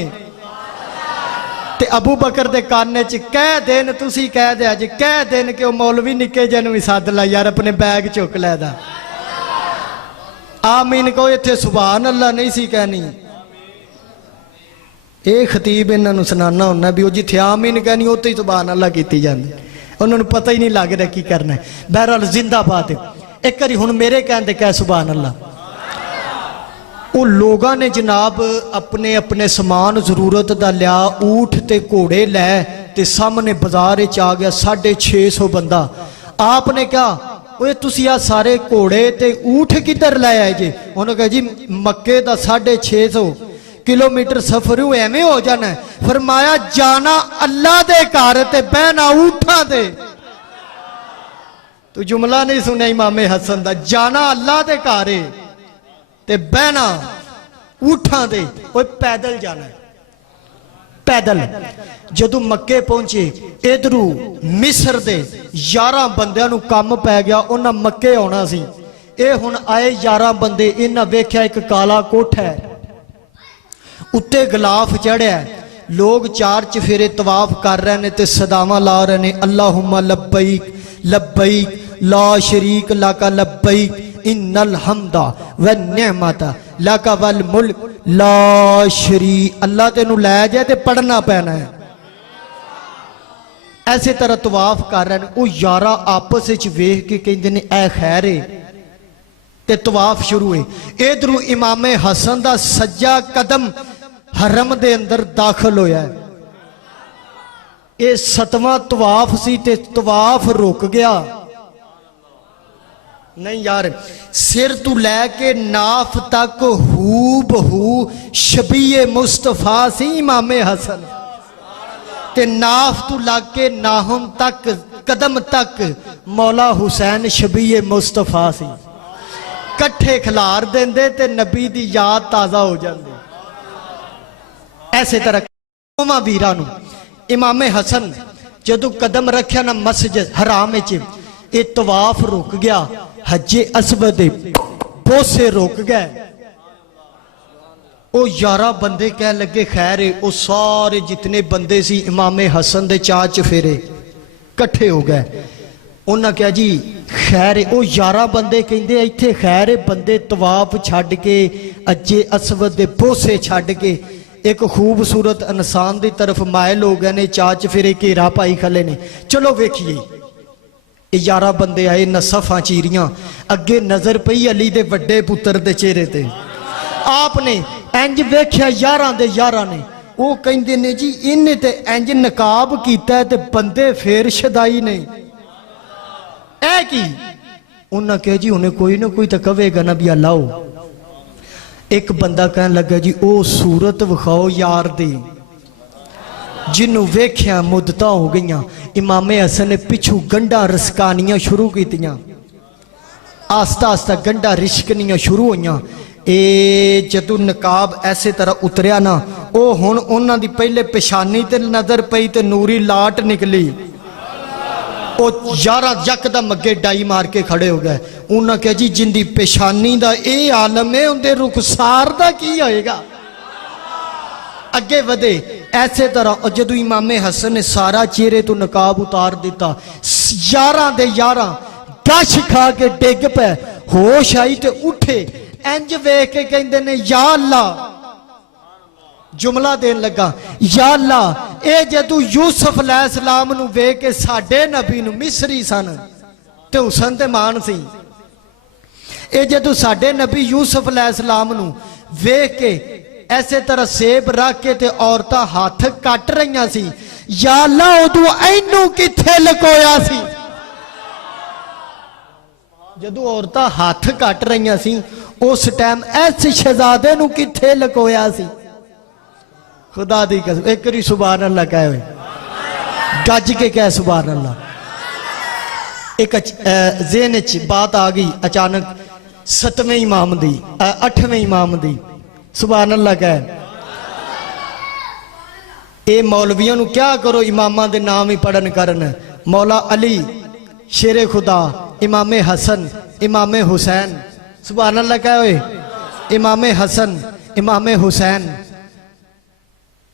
ते अबू बकर दे काने च कह देन, तुसी कह दे अज कह देन कि मौलवी निके जन भी सद ला यार अपने बैग चुक लैदा। आमीन को इत्थे सुभान अल्लाह नहीं सी कहनी। ये खतीब इन्हां नूं सुनाना हुंदा भी जिथे आमीन कहनी उत्थे ही सुभान अल्लाह कीती जांदी, उन्होंने पता ही नहीं लग रहा की करना है। बहरहाल जिंदाबाद। एक बारी हुण मेरे कहते कह सुभान अल्लाह। वो लोगों ने जनाब अपने अपने समान जरूरत का लिया, ऊठ ते घोड़े लै ते सामने बाजार आ गया 650 बंदा। आपने कहा ओए तुसी आ सारे घोड़े ते ऊठ किधर लै आए जे? उन्होंने कहा जी मक्के का 650 किलोमीटर सफर एवें हो जाना है। फरमाया जाना अल्लाह दे घर ते बहना ऊठां दे। तू जुमला नहीं सुनिया इमामे हसन दा, जाना अल्लाह दे घर ते बहना ऊठां दे। ओए पैदल जाना है, पैदल। जदों मक्के पहुंचे इधरू मिस्र दे 11 बंदियां नूं कम पै गया, उन्हां मक्के आउणा सी। ये हुण आए 11 बंदे, इन्हां वेख्या एक काला कोठा है, उत्ते गलाफ चढ़िया, लोग चार चफेरे तवाफ कर रहे हैं ते सदावां ला रहे हैं अल्लाहुम्मा लब्बैक लब्बैक ला शरीक लका लब्बैक इन्नल हम्दा व निअमत लका वल मुल्क ला शरी। अल्लाह तेनू लै जाए तो पढ़ना पैना है। ऐसे तरह तवाफ कर रहे हैं, वो यारा आपस विच वेख के कहते ने ऐ खैर है, ते तवाफ शुरू है। इधरों इमामे हसन दा सज्जा कदम हरम दे अंदर दाखिल होया है। ये 7वां तवाफ सी ते तवाफ रुक गया। नहीं यार, सिर तू लैके नाफ तक हू बहू शबीए मुस्तफा सी इमामे हसन, ते नाफ तू लग के नाहुम तक कदम तक मौला हुसैन शबीए मुस्तफा सी। कट्ठे खिलार देंदे ते नबी दी याद ताज़ा हो जाती। ऐसे तरह वीरां नूं इमामे हसन जदों कदम रखिया ना मस्जिद हराम विच, ये तवाफ रुक गया। हजे असवद दे बोसे रुक गए। वो 11 बंदे कह लगे खैर है। वो सारे जितने बंदे सी इमामे हसन दे चाह चफेरे कट्ठे हो गए। उन्हें कहा जी खैर है। वो 11 बंदे कहते इत्थे खैर है। बंदे तवाफ छड्ड के अजे असवद दे बोसे छड्ड के एक खूबसूरत इंसान की तरफ मायल हो गए ने। चाह चफेरे घेरा पाई खले ने। चलो वेखिए 11 बंदे आए, नसफा चीरियां, अगे नजर पई अली दे वड्डे पुत्र दे चेहरे ते। आपने इंज वेख्या 11 दे 11 ने। वो कहंदे ने जी इन्हें ते इंज नकाब कीता ते बंदे फिर शदाई नहीं ऐ की। उन्हें कहा जी उन्हें कोई ना कोई तो कहेगा ना भी अल्लाह। एक बंदा कहन लगा जी ओ सूरत विखाओ यार दी जिन्हों वेख्या मुद्दत हो गई। इमामे हसन ने पिछू गंढा रसकानियां शुरू कीतियां। आस्ता आस्ता गंढा रिश्कनियां शुरू हुई। ए जदों नकाब ऐसे तरह उतरिया ना, ओ हुण उन्हां दी पहले पेशानी ते नजर पई ते नूरी लाट निकली। ओ 11 यकदम अगे डाई मार के खड़े हो गए। उन्हें कहा जी जिंदी पेशानी दा ए आलम है, उनके रुखसार दा की होएगा। अगे वधे। ऐसे तरह जदों इमामे हसन ने सारा चेहरे तो नकाब उतार दिता, 11 दे 11 दश खा के डिग पे, होश आई ते उठे। इंज वेख के कहंदे ने या अल्लाह, जुमला देन लगा या अल्लाह ए जदों यूसुफ अलैहिस्सलाम नूं वेख के साडे नबी नूं मिस्री सन ते हुसन ते मान सी। ए जदों साडे नबी यूसुफ अलैहिस्सलाम नूं वेख के ऐसे तरह सेब रख के ते औरतां हाथ कट रही सी, या अल्लाह उदों इनू किथे लकोया सी। जदों औरतां हाथ कट रही सी उस टाइम इस शहजादे नूं किथे लकोया सी। खुदा दी कसम एक बारी सुभान अल्लाह कहे हुए, गज के कह सुभान अल्लाह। एक ज़हन च बात आ गई अचानक 7वें इमाम दी 8वें इमाम दी। सुभान अल्लाह कह। ये मौलवियों नूं क्या करो इमामा दे नाम ही पढ़न करन। मौला अली शेरे खुदा, इमामे हसन, इमामे हुसैन। सुभान अल्लाह कह हुए, इमामे हसन, इमामे हुसैन,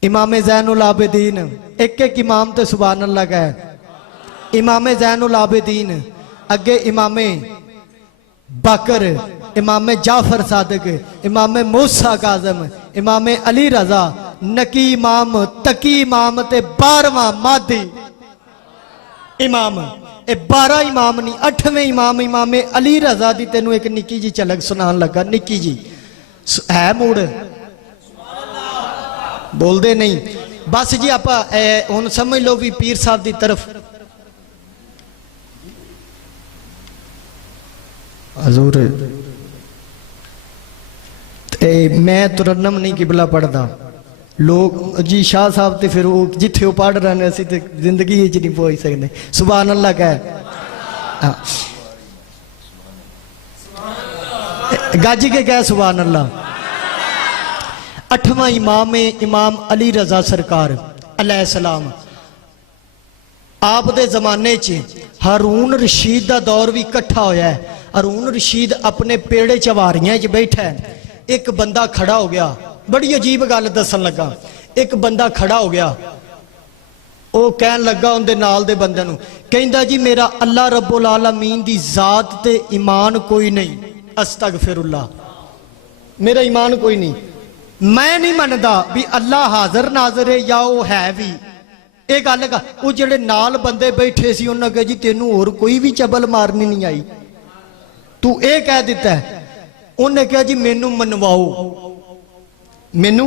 इमामे ज़ैनुल आबिदीन। एक एक इमाम ते सुभान अल्लाह कह। इमामे ज़ैनुल आबिदीन, अगे इमामे बकर, इमामे जाफर सादिक, इमामे मूसा काज़म, इमामे अली रजा, नकी इमाम, तकी इमाम ते 12वां मादी इमाम। ए 12 इमाम नहीं 8वें इमाम इमामे अली रजा दी तेनू एक निकी जी झलक सुनान लगा। निकी जी है मूड बोलते नहीं बस जी। आप हुण समझ लो भी पीर साहब की तरफ हजूर मैं तुरन्नम नहीं किबला पढ़ता लोग जी शाह साहब तो फिर वो जिथे वो पढ़ रहे हैं असीं ते जिंदगी नहीं पहुंच सकते। सुभान अल्लाह कह गज के कह सुभान अल्लाह। 8वां इमाम है इमाम अली रजा सरकार अलैहिस्सलाम। आप दे जमाने च हारून रशीद का दौर भी इकट्ठा होया है। हारून रशीद अपने पेड़े चवारियां च बैठा है। एक बंदा खड़ा हो गया, बड़ी अजीब गल दसन लगा। एक बंदा खड़ा हो गया, वो कहन लगा उनके नाल दे बंदे नूं, कहंदा जी मेरा अल्लाह रब्बुल आलमीन दी जात ते ईमान कोई नहीं, ਅਸਤਗਫਿरुल्लाह। मेरा ईमान कोई नहीं, मैं नहीं मनदा भी अल्लाह हाजर नाजर है या वो है भी। ये गल वो जेडे नाल बंदे बैठे सी उन्होंने कहा जी तेनू होर कोई भी चबल मारनी नहीं आई, तू ये कह दिता है। उन्हें कहा जी मैनू मनवाओ, मैनू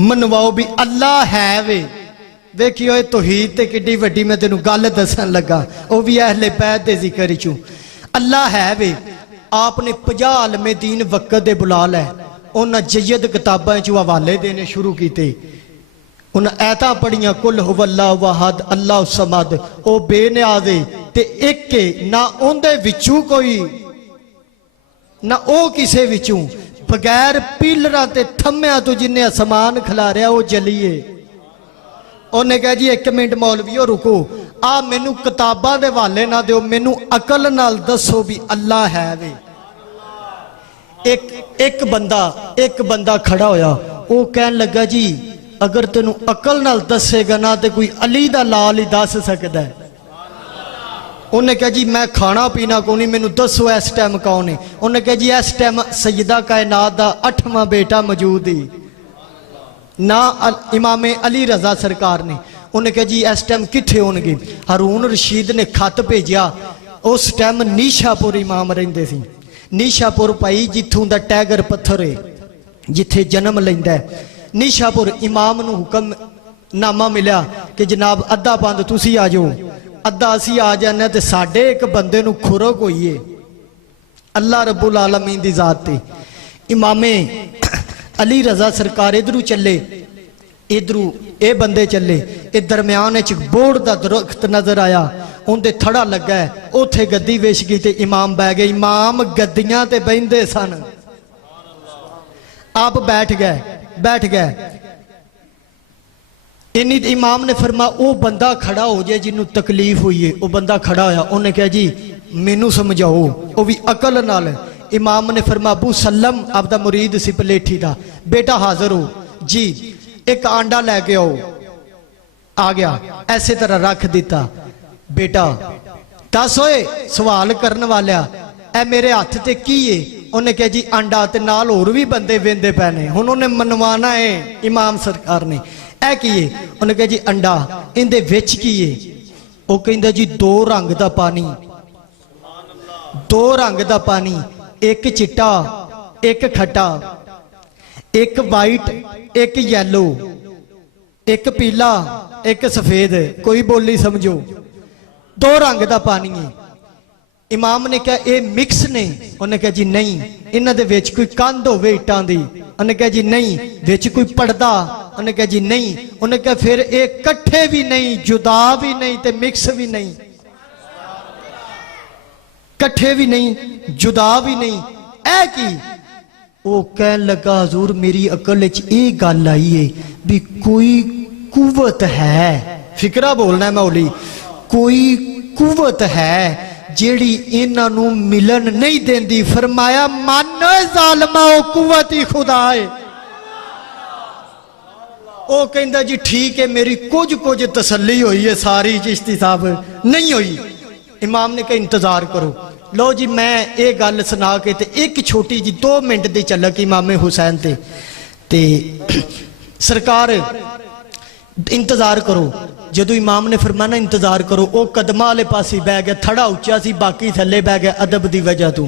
मनवाओ भी अल्लाह है वे। देखियो ये तौहीद ते किड्डी वड्डी मैं तेनू गल दसन लगा, वो भी अहले बैत दे जिक्र चूं। अल्लाह है वे, आपने 50 आलमे दीन वक्त दे बुला लै, उन्हें जयद किताबां चों हवाले देने शुरू किए। उन्हें ऐतां पढ़ियां कुल हुवल्लाहु अहद अल्लाहु समद, ओ बेनियाज़ ते एक के ना उहदे विचों कोई ना ओ किसे विचों, बगैर पीलरां ते थम्मियां तो जिन्हें आसमान खिलारिया वो जलीए। उन्हें कहा जी एक मिनट मौलवीओ रुको, आ मैनू किताबां दे हवाले ना दिओ, मैनू अकल नाल दसो भी अल्लाह है वे। एक बंदा खड़ा होया, वो कहन लगा जी अगर तेनू अकल नाल दसेगा ना तो कोई अली दा लाल ही दस सकदा है। उन्हें कहा जी मैं खाना पीना कौन नहीं, मैनू दसो इस टाइम कौन है। उन्हें कहा जी इस टाइम सैयदा कायनात दा 8वां बेटा मौजूद ही ना इमामे अली रजा सरकार ने। उन्हें कहा जी इस टाइम किथे होणगे। हारून रशीद ने खत भेजा, उस टाइम नीशापुर इमाम रहिंदे सी। नीशापुर भाई जिथों दा टैगर पत्थर है, जिथे जन्म लैंदा है। नीशापुर इमाम नू हुक्म नामा मिला कि जनाब अद्धा बंद तुसी आ जाओ, अद्धा असी आ जाने ते साडे एक बंदे नू खुरक होई है अल्लाह रब्बुल आलमीन दी जात ते। इमामे अली रजा सरकार इधरू चले, इधरू ये बंदे चले, ये दरम्यान च बोड़ दा दरख्त नजर आया, उनते थड़ा लगा है, उथे गद्दी वेश गई ते इमाम बह गए। इमाम गद्दियां ते बहिंदे सन, आप बैठ गए। इन्नी इमाम ने फरमा वो बंदा खड़ा हो जाए जिन्हों तकलीफ हुई है। वो बंदा खड़ा होया, उन्हें कहा जी मैनू समझाओ, वो भी अकल नाल। इमाम ने फरमा अबू सलम आपदा मुरीद सी पलेठी दा, बेटा हाजिर हो जी, एक आंडा लैके आओ। आ गया, ऐसे तरह रख दिता। बेटा दस होए सवाल करने वाला ए मेरे हाथ ते की है। उन्हें कहा जी आंडा, ते नाल होर भी बंदे वेंदे पै ने, हुण उन्हें मनवाना है इमाम सरकार ने। ऐ की है? उन्हें कहा जी अंडा, इहदे विच की है? वो कहंदा जी 2 रंग दा पानी, 2 रंग दा पानी, एक चिट्टा एक खट्टा, एक वाइट एक येलो, एक पीला एक सफेद। कोई बोली समझो, 2 रंग दा पानी है। इमाम ने कहा ये मिक्स ने? उन्हें कहा जी नहीं। इन्हां दे विच कोई कंध होवे इटां दी? उन्हें कहा जी नहीं। विच कोई पर्दा? उन्हें कहा जी नहीं। उन्हें कहा फिर ये कट्ठे भी नहीं, जुदा भी नहीं, ते मिक्स भी नहीं, कट्ठे भी नहीं, जुदा भी नहीं। ऐ की? वो कहन लगा हजूर मेरी अकल च ये गल आई है भी कोई कुवत है, फिकरा बोलना है मौली, कोई कुवत है जेड़ी इन्हां नू मिलन नहीं देंदी। फरमाया मन जालमा ओ कुवत ही खुदा है। ओ कहंदा जी ठीक है, मेरी कुछ तसल्ली हुई है, सारी चिश्ती साहब नहीं हुई। इमाम ने कहा इंतजार करो। लो जी मैं ये गल सुना के ते एक छोटी जी 2 मिनट दी झलक इमामे हुसैन ते सरकार इंतजार करो। जदों इमाम ने फरमाना इंतजार करो, वो कदमां वाले पासे बह गया, थड़ा उच्चा सी, बाकी थले बह गया अदब की वजह तो।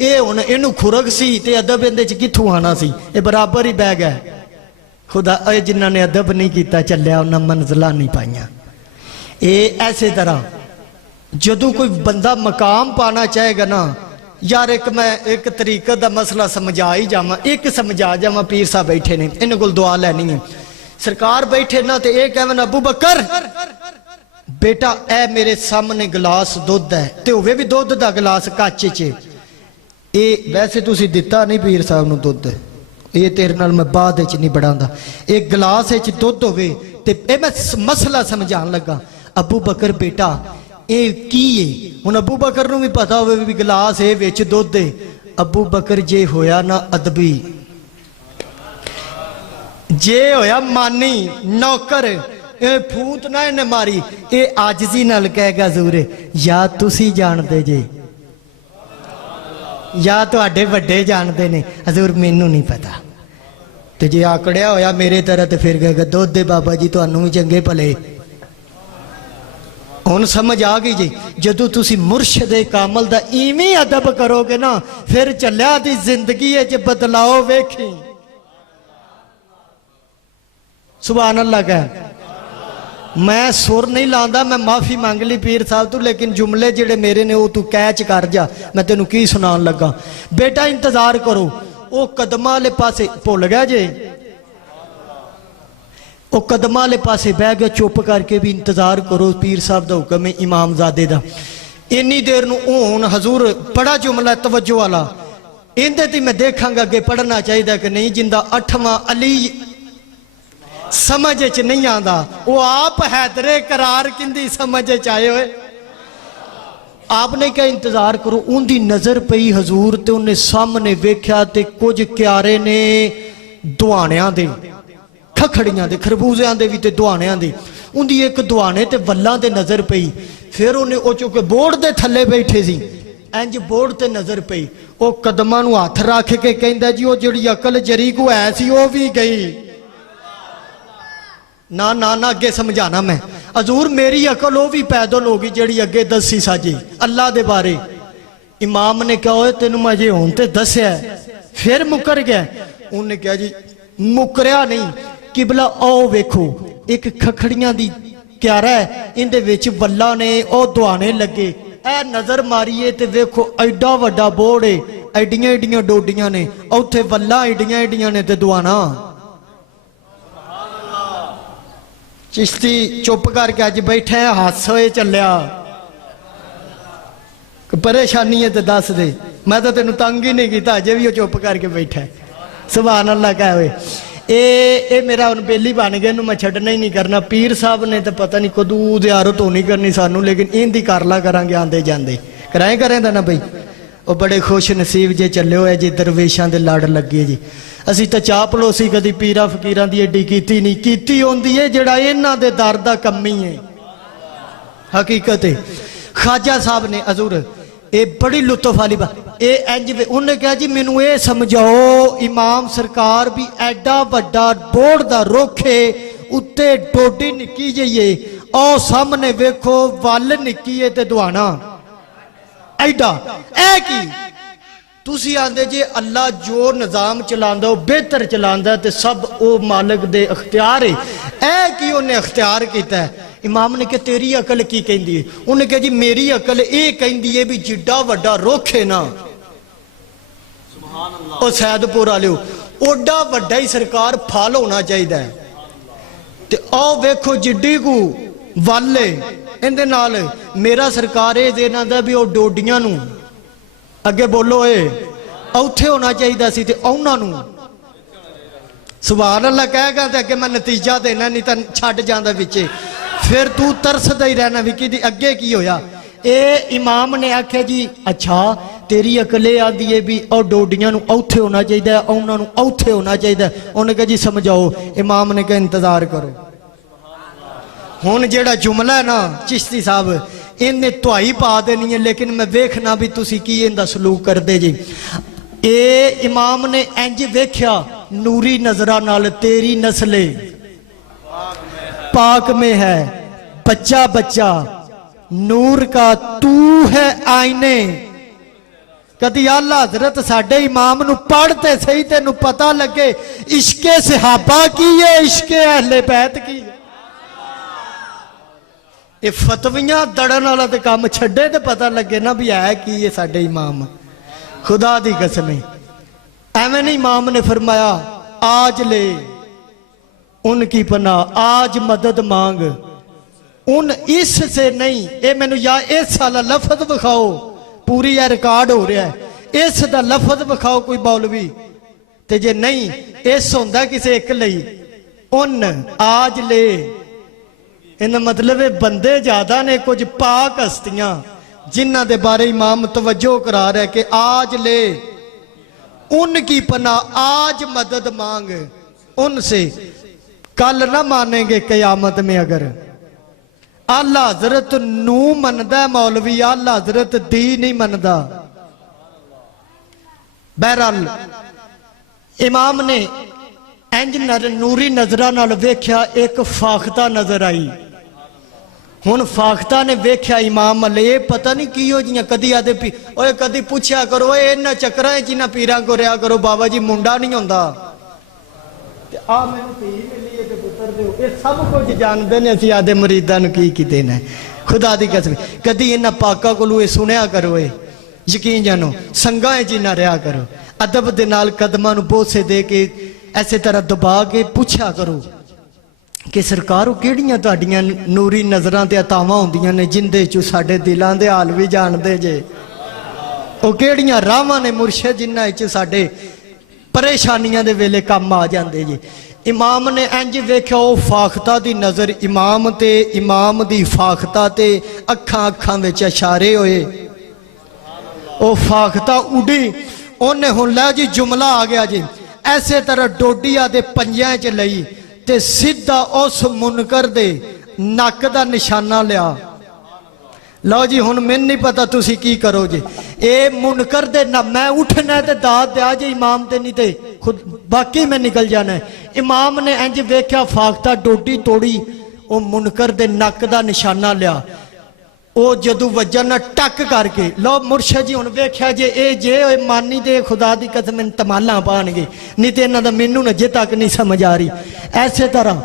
ये हुण इहनूं खुरक सी ते अदब इहदे च कित्थों आना सी, ये बराबर ही बह गया। खुदा जिन्हां ने अदब नहीं किया चलिया उन्हां मंजिलां नहीं पाईयां। ये ऐसे तरह जदों कोई बंदा मकाम पाना चाहेगा ना, यार एक मैं एक तरीकत का मसला समझा ही जावां, एक समझा जावां। पीर साहब बैठे ने, इन्हां कोल दुआ लैनी है। सरकार बैठे ना तो यह कहन अबू बकर बेटा ए मेरे सामने गिलास दुध है, ते होवे भी दुध का गिलास कच च। ये वैसे तुसी दिता नहीं पीर साहब नूं दुध, ये तेरे नाल मैं बाद च नहीं बढ़ांदा। एक गिलास च दुध होवे ते मैं मसला समझान लगा। अबू बकर बेटा ये की है? हुण अबू बकर नूं भी पता होवे भी गिलास ये विच दुध है। अबू बकर जे होया ना अदबी, जे होया मानी नौकर, फूत ना इन्हें मारी, ये आजिजी नाल कहेगा जरूर या तुसी जानदे जे। ਜਾਂ ਤੁਹਾਡੇ ਵੱਡੇ ਜਾਣਦੇ ਨੇ। ਹਜ਼ੂਰ ਮੈਨੂੰ ਨਹੀਂ ਪਤਾ। ਤੇ ਜੇ ਆਕੜਿਆ ਹੋਇਆ ਮੇਰੇ ਤਰ੍ਹਾਂ ਤੇ ਫਿਰ ਕਹੇਗਾ ਦੁੱਧ ਦੇ ਬਾਬਾ ਜੀ ਤੁਹਾਨੂੰ ਵੀ ਚੰਗੇ ਭਲੇ। ਹੁਣ ਸਮਝ ਆ ਗਈ ਜੀ। ਜਦੋਂ ਤੁਸੀਂ ਮੁਰਸ਼ਿਦ ਕਾਮਲ ਦਾ ਇਵੇਂ ਅਦਬ ਕਰੋਗੇ ਨਾ ਫਿਰ ਚੱਲਿਆ ਦੀ ਜ਼ਿੰਦਗੀ ਵਿੱਚ ਬਦਲਾਓ ਵੇਖੀ। ਸੁਭਾਨ ਅੱਲਾਹ ਕਹ। मैं सुर नहीं लांदा, मैं माफ़ी मंग ली पीर साहब तू, लेकिन जुमले जिहड़े मेरे ने वो तू कैच कर जा। मैं तेनू की सुनान लगा। बेटा इंतजार करो। वो कदमां वाले पासे भुल गया जे, वो कदमां वाले पासे बह गया। चुप करके भी इंतजार करो, पीर साहब का हुक्म है इमामजादे का। इन्नी देर नूं हुण हजूर बड़ा जुमला तवज्जो वाला, इहदे ते मैं देखांगा अगे पढ़ना चाहिए कि नहीं। जिंदा 8वां अली समझ च नहीं आता, वो आप हैदरे करार किंदी समझ च आए हुए। आपने क्या इंतजार करो। उनकी नजर पई हजूर ते उन्हें सामने वेख्या ते कुछ क्यारे ने दुआणियां दे, खखड़ियां दे, खरबूजियां दे भी ते दुआणियां दे। उनकी एक दुआने ते वल्लां दे नजर पई। फिर उन्हें वो चुके बोर्ड दे थल्ले बैठे सी, इंज बोर्ड ते नजर पई। वो कदमां नूं हथ रख के कहंदा जी वो जिहड़ी अकल जरी को है सी वो भी गई। ना ना ना अगे समझाना मैं। हजूर मेरी अकल वो भी पैदल होगी जिहड़ी अगे दसी साजी अल्लाह दे बारे। इमाम ने कहा होए तेनू मैं जे हुण ते दस्या फिर मुकर गया। उन्हें कहा जी मुकरिया नहीं किबला। आओ वेखो एक खखड़ियां दी क्यारा है, इंदे विच वल्ला ने ओ दुआने लगे। ए नजर मारीए ते वेखो एडा वड्डा बोर्ड है, एडियां एडियां डोडियां ने, उत्थे वल्ला एडियां एडियां ने ते दुआना। चिश्ती चुप करके अज बैठे हस होए चलिया। परेशानी है तो दस दे, मैं तो तेन तंग ही नहीं किया, अजे भी वो चुप करके बैठा। सुभान अल्लाह कह हुए। ये मेरा हुण बेली बन गया, मैं छड्डना ही नहीं करना। पीर साहब ने तो पता नहीं कदू ज़ियारत होनी करनी सानू, लेकिन इनकी कर ला करांगे आंदे जांदे कराए करें ना बई। वो बड़े खुश नसीब जे चले हुए जी, दरवेशां दे लड़ लगे जी। असी तो चाह पलोसी कदी पीरा फकीरां दी एडी कीती नहीं, कीती होंदी है जिहड़ा इन्हां दे दर दा कमी है। हकीकत है। ख्वाजा साहब ने हजूर ये बड़ी लुत्फ वाली बात, ये इंज उन्हें कहा जी मैनू ये समझाओ इमाम सरकार भी एडा वड्डा बोर्ड दा रुख है, उत्ते डोडी निक्की जी है, और सामने वेखो वल निक्की है ते दुआना एडा ऐ की। तुसी आंदे जे अल्लाह जो निजाम चलांदा वो बेहतर चलांदा ते सब वो मालिक दे अख्तियार है। ऐ की उन्हें अख्तियार किया है। इमाम ने कहा तेरी अकल की कहती है? उन्हें कहा जी मेरी अकल ये कहती है भी जिड्डा वड्डा रुख है ना वो सैदपुर वाले ओडा वड्डा ही सरकार फल होना चाहिए। ते आओ वेखो जिड्डी को वल इहदे नाल मेरा सरकार ये देना दा भी वो डोडियां नूं अगे बोलो ए औथे होना चाहिए सी ते उन्हां नूं। सुभान अल्लाह कहेगा ते अगे मैं नतीजा देना, नहीं तो छड्ड जांदा विचे। फिर तू तरसदा ही रहना भी कि अगे की होया। ए इमाम ने आख्या जी अच्छा तेरी अकल आती है भी और डोडियां नूं औथे होना चाहिए, उन्हां नूं औथे होना चाहिए। उन्हें कहा जी समझाओ। इमाम ने कहा इंतजार करो। हुण जिहड़ा जुमला है ना चिश्ती साहब इन्हें तुहाई पा देनी है, लेकिन मैं वेखना भी तुसी की इहदा सलूक करदे जी। ए इमाम ने इंज वेख्या नूरी नजरा नाल तेरी नस्ले पाक में है, बच्चा बच्चा नूर का तू है आईने। कदी आला हजरत साडे इमाम नू पढ़ते सही तेनू पता लगे इश्के सहाबा की है, इश्के अहले बैत की है। ये फतवियां दड़न वाला तो काम छड्डे तो पता लगे ना भी है कि ये साडे इमाम। खुदा दी कसम एवं नहीं। इमाम ने फरमाया आज ले उनकी पनाह, आज मदद मांग उन इस से नहीं। ये मैनू या इस वाला लफज विखाओ, पूरी यह रिकॉर्ड हो रहा है। इस दा लफज विखाओ कोई मौलवी, ते जे नहीं इस होंदा किसी एक लई उन आज ले। इन मतलब बंदे ज्यादा ने, कुछ पाक हस्तियां जिन्हां दे बारे इमाम तवज्जो करा रहा है कि आज ले उनकी पनाह, आज मदद मांग उनसे, कल ना मानेंगे कयामत में। अगर आला हजरत नू मनदा मौलवी, आला हजरत दी नहीं मनदा। बहरहाल इमाम ने इंज नूरी नजरां नाल वेख्या, एक फाख्ता नजर आई। हुण फाख्ता ने वेख्या इमाम अले, पता नहीं की हो जियां कदी आदे पी ओए कदी पुछया करो ओए इन्हां चक्करां च इन्हां पीरां को रहा करो, बाबा जी मुंडा नहीं हुंदा ते आ मैनूं धी मिली है ते पुत्तर दिओ। ये सब कुछ जानदे ने असीं आदे मुरीदां नूं की देना है। खुदा दी कसम कदी इन्हां पाकां कोलों सुनिया करो, यकीन जानो संगां च ना रहा करो, अदब दे नाल कदमां नूं बोसे दे के ऐसे तरह दबा के पूछा करो कि सरकार वो किहड़ियां तुहाडीआं नूरी नज़रां ते अतावां हुंदियां ने जिंदे चों साडे दिलां दे हाल भी जानदे जे। वो किहड़ियां राहां ने मुर्शद जिन्हां च साडे परेशानियां दे वेले काम आ जांदे जे। इमाम ने इंज वेख्या, वो फाख्ता दी नज़र इमाम ते इमाम दी फाख्ता ते अखां अखां विच इशारे होए। वो फाख्ता उड़ी, उन्हें हुण लै जी जुमला आ गया जी। ऐसे तरह डोडिया दे पंजियां च लई ते सीधा उस मुनकर दे नक दा निशाना लिया। लो जी हुण मैनूं नहीं पता तुसी की करो जी। ए मुनकर दे ना मैं उठना ते दाद दिया जी इमाम ते, नहीं ते खुद बाकी मैं निकल जाना है। इमाम ने इंज वेख्या, फाख्ता डोडी तोड़ी, वो मुनकर दे नक दा निशाना लिया। वो जदू वजन ना टक करके लो मुर्शद जी हुण वेख्या जे ए जे मानी दे खुदा दी कसम तमाला पाणगे, नहीं तो इन्हां दा मैनूं अजे तक नहीं समझ आ रही। ऐसे तरह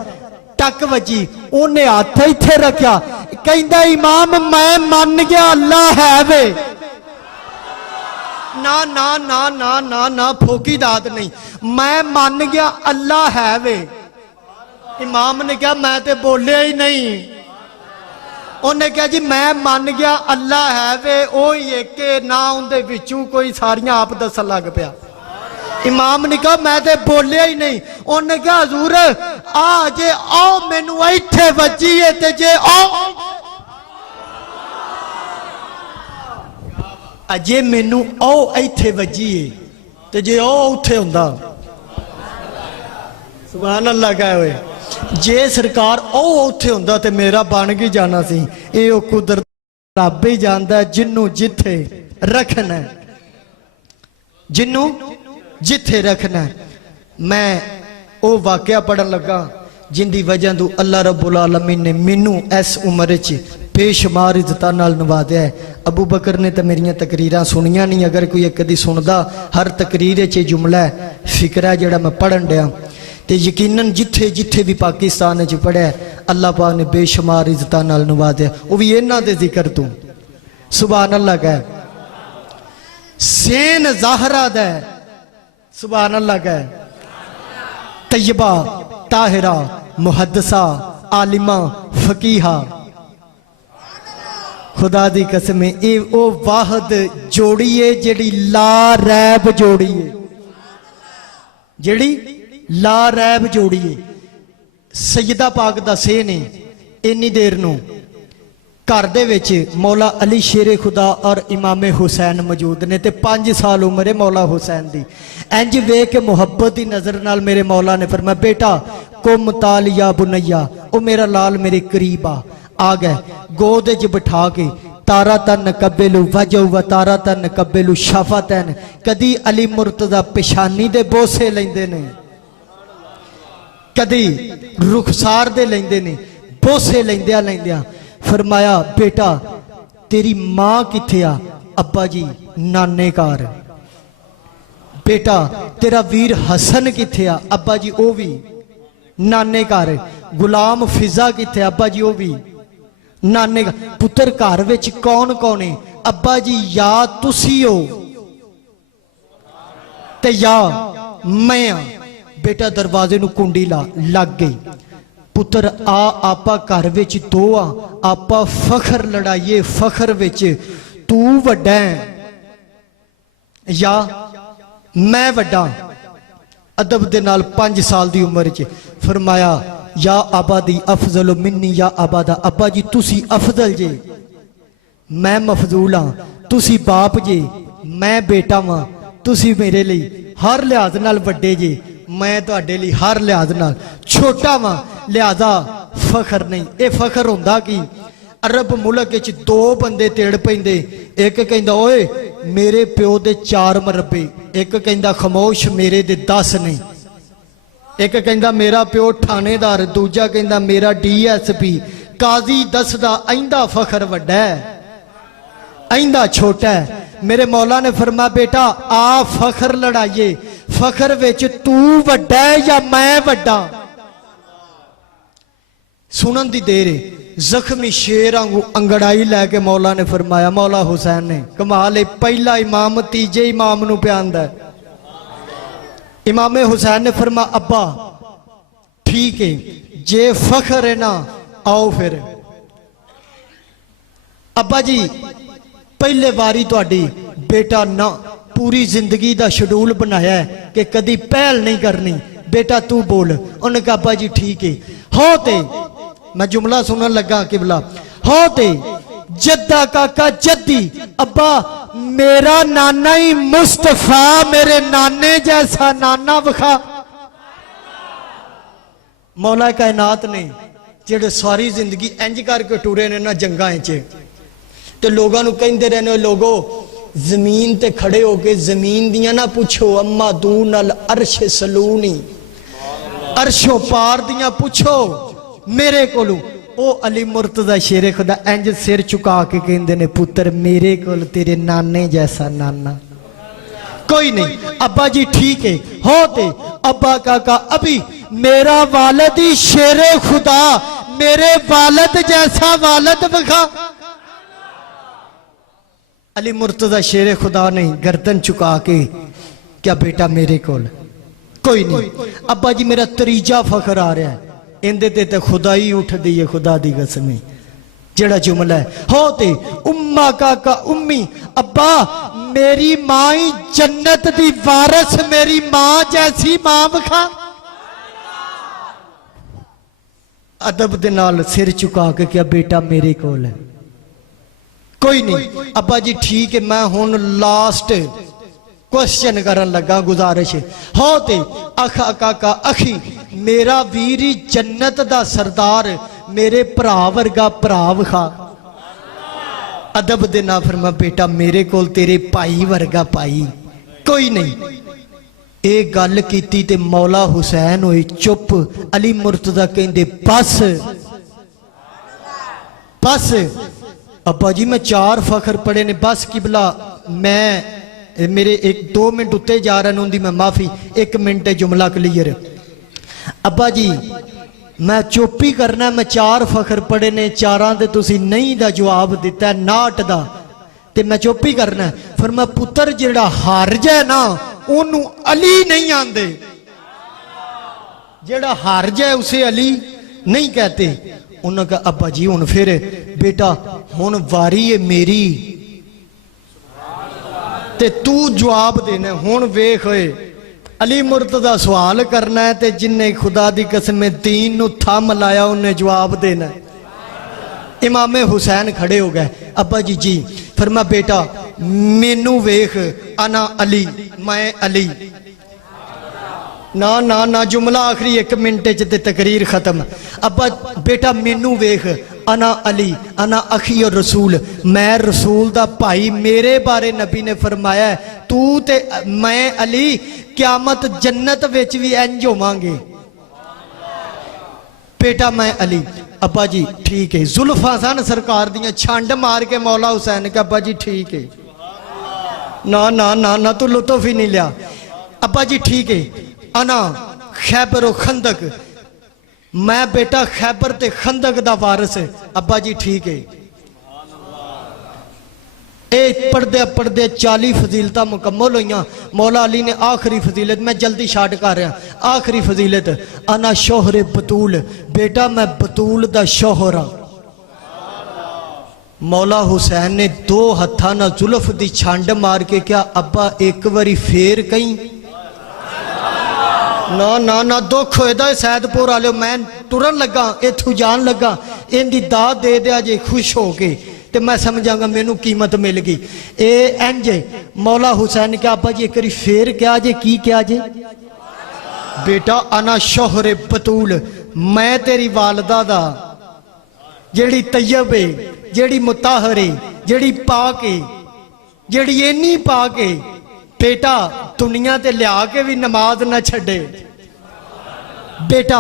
टक वजी, उन्हें हाथ इत्थे रखा, कहंदा इमाम मैं मन गया अल्लाह है वे। ना ना ना ना ना ना फोकी दात नहीं, मैं मन गया अल्लाह है वे। इमाम ने कहा मैं तो बोलिया ही नहीं। उन्हें कहा जी मैं मान गया अल्लाह है वे, ओ एक ना उनके विचों कोई सारियां आप दसन लग पिया। इमाम ने कहा मैं तो बोलिया ही नहीं। उन्हें कहा हजूर आ जे आओ मैनू इत्थे वजी है ते जे आओ अजे मैनू आओ इत्थे वजी है ते जे आओ उत्थे हुंदा। सुभान अल्लाह कहे हुए जे सरकार उत्थे हुंदा ते मेरा बन गई जाना सी। ये कुदरत रब ही जानदा जिन्नू जिथे रखना, जिन्नू जिथे रखना। मैं वो वाकया पढ़न लगा जिंदी वजह तो अल्लाह रब्बुल आलमीन ने मैनू इस उम्र च बेशुमार इज्जतां नाल नवाजिया है। अबू बकर ने तो मेरिया तकरीरां सुनिया नहीं, अगर कोई एक कदी सुनदा हर तकरीर च जुमला है फिक्र है जिहड़ा मैं पढ़न दिया ते यकीनन जिथे जिथे भी पाकिस्तान च पढ़िया अल्लाह पाक ने बेशुमार इज्जतां नाल नवाजिया, वो भी इन्हां दे जिक्र तू। सुभान अल्लाह कह सेन ज़ाहरा दा, सुभान अल्लाह कह तैयबा ताहिरा मुहद्दिसा आलिमा फकीहा। खुदा दी कसम ये ओ वाहद जोड़ी है जेड़ी ला रैब जोड़ी है, जेड़ी ला रैब जोड़ी है। सैयदा पाक दा से ने इन्नी देर नूं घर दे विच मौला अली शेरे खुदा और इमामे हुसैन मौजूद ने ते 5 साल उम्र है मौला हुसैन दी। इंज वेख के मुहब्बत की नज़र नाल मेरे मौला ने फरमाया बेटा कुम ताल या बुनैया, ओ मेरा लाल मेरे करीब आ गए। गोद च बिठा के तारा तन कबेलू वजो व तारा तन कबेलू शफातन, कदी अली मुर्तजा पेशानी दे बोसे लेंदे ने, कदी रुखसार दे लेंदे ने, बोसे लेंदिया लेंदिया फरमाया बेटा तेरी मां किथे आ? अब्बा जी नाने घर। बेटा तेरा वीर हसन किथे आ? अब्बा जी ओ भी नाने घर। गुलाम फिजा किथे? अब्बा जी ओ भी नाने घर। पुत्र घर विच कौन कौन है? अब्बा जी या तुसी हो ते या मैं आ। बेटा दरवाजे नूं कुंडी ला, लग गई। पुत्र आ आपा घर विच दो आ, आपा फखर लड़ाइए, फखर विच तू वड्डा है या मैं वड्डा। अदब दे नाल 5 साल दी उम्र च फरमाया या आबादी अफजल मिन्नी या आबादा, अब्बा जी तुसी अफजल जे, मैं मफजूल हाँ। तुसी बाप जे, मैं बेटा वां। तुसी मेरे लिए हर लिहाज नाल वड्डे जे, मैं तुहाडे लिए हर लिहाज नाल छोटा वां, लिहाजा फखर नहीं। ये फखर हुंदा की? अरब मुल्क च 2 बंदे तेड़ पैंदे, एक कहंदा ओए मेरे प्यो दे 4 मरबे, एक कहंदा खामोश मेरे दे 10 ने, एक कहंदा मेरा प्यो थानेदार, दूजा कहंदा मेरा DSP, काजी दसदा आइंदा फखर वड्डा है आइंदा छोटा है। मेरे मौला ने फरमाया बेटा आ फखर लड़ाइए, फखर विच तू वड्डा है या मैं वड्डा। सुनन दी देर है, जख्मी शेर आंगू अंगड़ाई लैके मौला ने फरमाया, मौला हुसैन ने कमाल है, पहला इमाम तीजे इमाम नू प्यांदा है। इमाम हुसैन ने फरमाया अब्बा ठीक है, जे फखर है ना आओ फिर। अब्बा जी पहले बारी तुहाडी बेटा ना पूरी जिंदगी का शेड्यूल बनाया है कि कदी पहल नहीं करनी, बेटा तू बोल। उन्हें कहा अब्बा जी ठीक है। हो ते मैं जुमला सुनन लगा किबला, हो ते जद्दा काका जद्दी, अब्बा मेरा नाना ही मुस्तफा, मेरे नाने जैसा नाना विखा। मौला कायनात ने जेड़े सारी जिंदगी इंज करके टुरे ने ना जंगां च, ते लोगों नूं कहंदे रहने लोगो जमीन ते खड़े होके जमीन दियां ना पूछो, अम्मा दू नल अर्श सलूनी, अर्शो पार दियां पूछो मेरे कोलू। ओ अली मुर्तजा शेरे खुदा इंज सिर चुका के कहंदे ने पुत्र मेरे कोल तेरे नाने जैसा नाना कोई नहीं। अब्बा जी ठीक है होते, अब्बा काका अभी मेरा वालिद ही शेरे खुदा, मेरे वालिद जैसा वालिद बखा। अली मुर्तजा शेरे खुदा ने गर्दन चुका के क्या बेटा मेरे कोल कोई नहीं। अब्बा जी मेरा त्रीजा फखर आ रहा है, इंदे ते खुदा ही उठ दी है, खुदा दी कसम जेड़ा जुमला है होते उम्मा काका उम्मी, अब्बा मेरी मां ही जन्नत दी वारस, मेरी मां जैसी मां बखा। अदब दे नाल सिर चुका के क्या बेटा मेरे कोल है कोई नहीं। अब्बा जी ठीक है, मैं हुन लास्ट क्वेश्चन करन लगा, गुजारिश होते अखा काका अखी, मेरा वीर ही जन्नत दा सरदार, मेरे भरा वर्गा भरा विखा। अदब दे ना फरमा बेटा मेरे कोल तेरे भाई वर्गा भाई कोई नहीं। ये गल कीती ते मौला हुसैन होए चुप। अली मुर्तजा कहंदे बस बस अब्बा जी मैं 4 फखर पढ़े ने, बस किबला मैं मेरे 1-2 मिनट उत्ते जा रहे उनकी मैं माफी, 1 मिनट जुमला क्लीयर। अब्बा जी मैं चुप ही करना, मैं 4 फखर पढ़े ने, 4 दे तुसी नहीं दा जवाब दिता, 9 दा ते मैं चुप ही करना। फिर मैं पुत्र जेड़ा हार जाए ना ओनू अली नहीं आंदे, जेड़ा हार जाए उसे अली नहीं कहते। उन्होंने कहा अब्बा जी हुन फिर बेटा हुन वारी है मेरी ते तू जवाब देना, हुन वेख होए अली मुर्तजा सवाल करना है ते जिन्ने खुदा दी कसम दीन नू थम लाया उन्हें जवाब देना। इमाम हुसैन खड़े हो गए, अब्बा जी जी। फिर मैं बेटा मेनू वेख अना अली, मैं अली ना ना ना जुमला आखिरी 1 मिनट च तकरीर खत्म। अब्बा बेटा मेनू वेख अना अली अना अखी और रसूल, मैं रसूल दा भाई, मेरे बारे नबी ने फरमाया तू ते मैं अली क्यामत जन्नत विच भी इंज होवांगे। बेटा मैं अली। अब्बा जी ठीक है। जुल्फा सन सरकार दियां छंड मार के मौला हुसैन के अब्बा जी ठीक है। ना ना ना ना तू लुत्फ ही नहीं लिया। अब्बा जी ठीक है, अना खैबर खंदक, मैं बेटा खैबर ते खंदक दा वारिस। अब्बा जी ठीक है। ए पढ़दे पढ़दे 40 फजीलत मुकम्मल हुई। मौला अली ने आखिरी फजीलत, मैं जल्दी शार्ट कर रहा, आखिरी फजीलत अना शोहरे बतूल, बेटा मैं बतूल दा शोहर हाँ। मौला हुसैन ने 2 हत्था ना जुल्फ दी छंड मार के क्या अब्बा एक बारी फेर कहीं ना ना ना दुख होएदा सैदपुर वाले, मैं तुरन लगा इथू जान लगा, इनकी दाद दे दिया जे खुश हो के ते मैं समझांगा मैनू कीमत मिल गई। ए इंज मौला हुसैन क्या अब्बा जी एक बारी फेर क्या जे की क्या जे बेटा अना शोहरे बतूल, मैं तेरी वालदा दा जेड़ी तैयब है, जेड़ी मुताहर है, जेड़ी पाक है, ਜਿਹੜੀ ਇੰਨੀ ਪਾ ਕੇ बेटा दुनिया ते लिया के भी नमाज ना छड़े। बेटा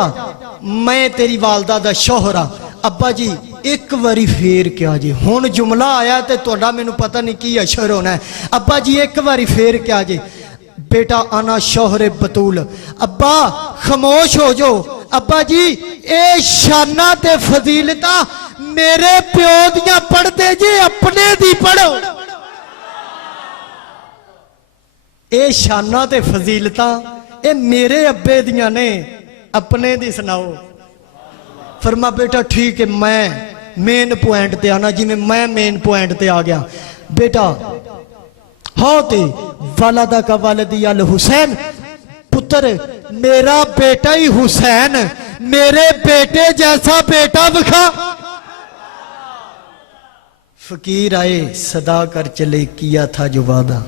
मैं तेरी वालदा दा शोहर हाँ। अब्बा जी एक बारी फेर क्या जी, हुण जुमला आया तो तुहाडा मैनू पता नहीं की अशर होना है। अब्बा जी एक बारी फेर क्या जी। बेटा आना शोहरे बतूल। अब्बा खामोश हो जाओ। अब्बा जी ए शाना ते फजीलता मेरे प्यो दियां पढ़दे जी, अपने दी पढ़ो। ये शाना ते फजीलता ये मेरे अब्बे दियां ने, अपने दी सुनाओ। फरमा बेटा ठीक है, मैं मेन पॉइंट ते आना, जिवें मैं मेन पॉइंट ते आ गया। बेटा हाँ ते वालदा का वालदी अल हुसैन, पुत्र मेरा बेटा ही हुसैन, मेरे बेटे जैसा बेटा विखा। फकीर आए सदा कर चले, किया था जो वादा।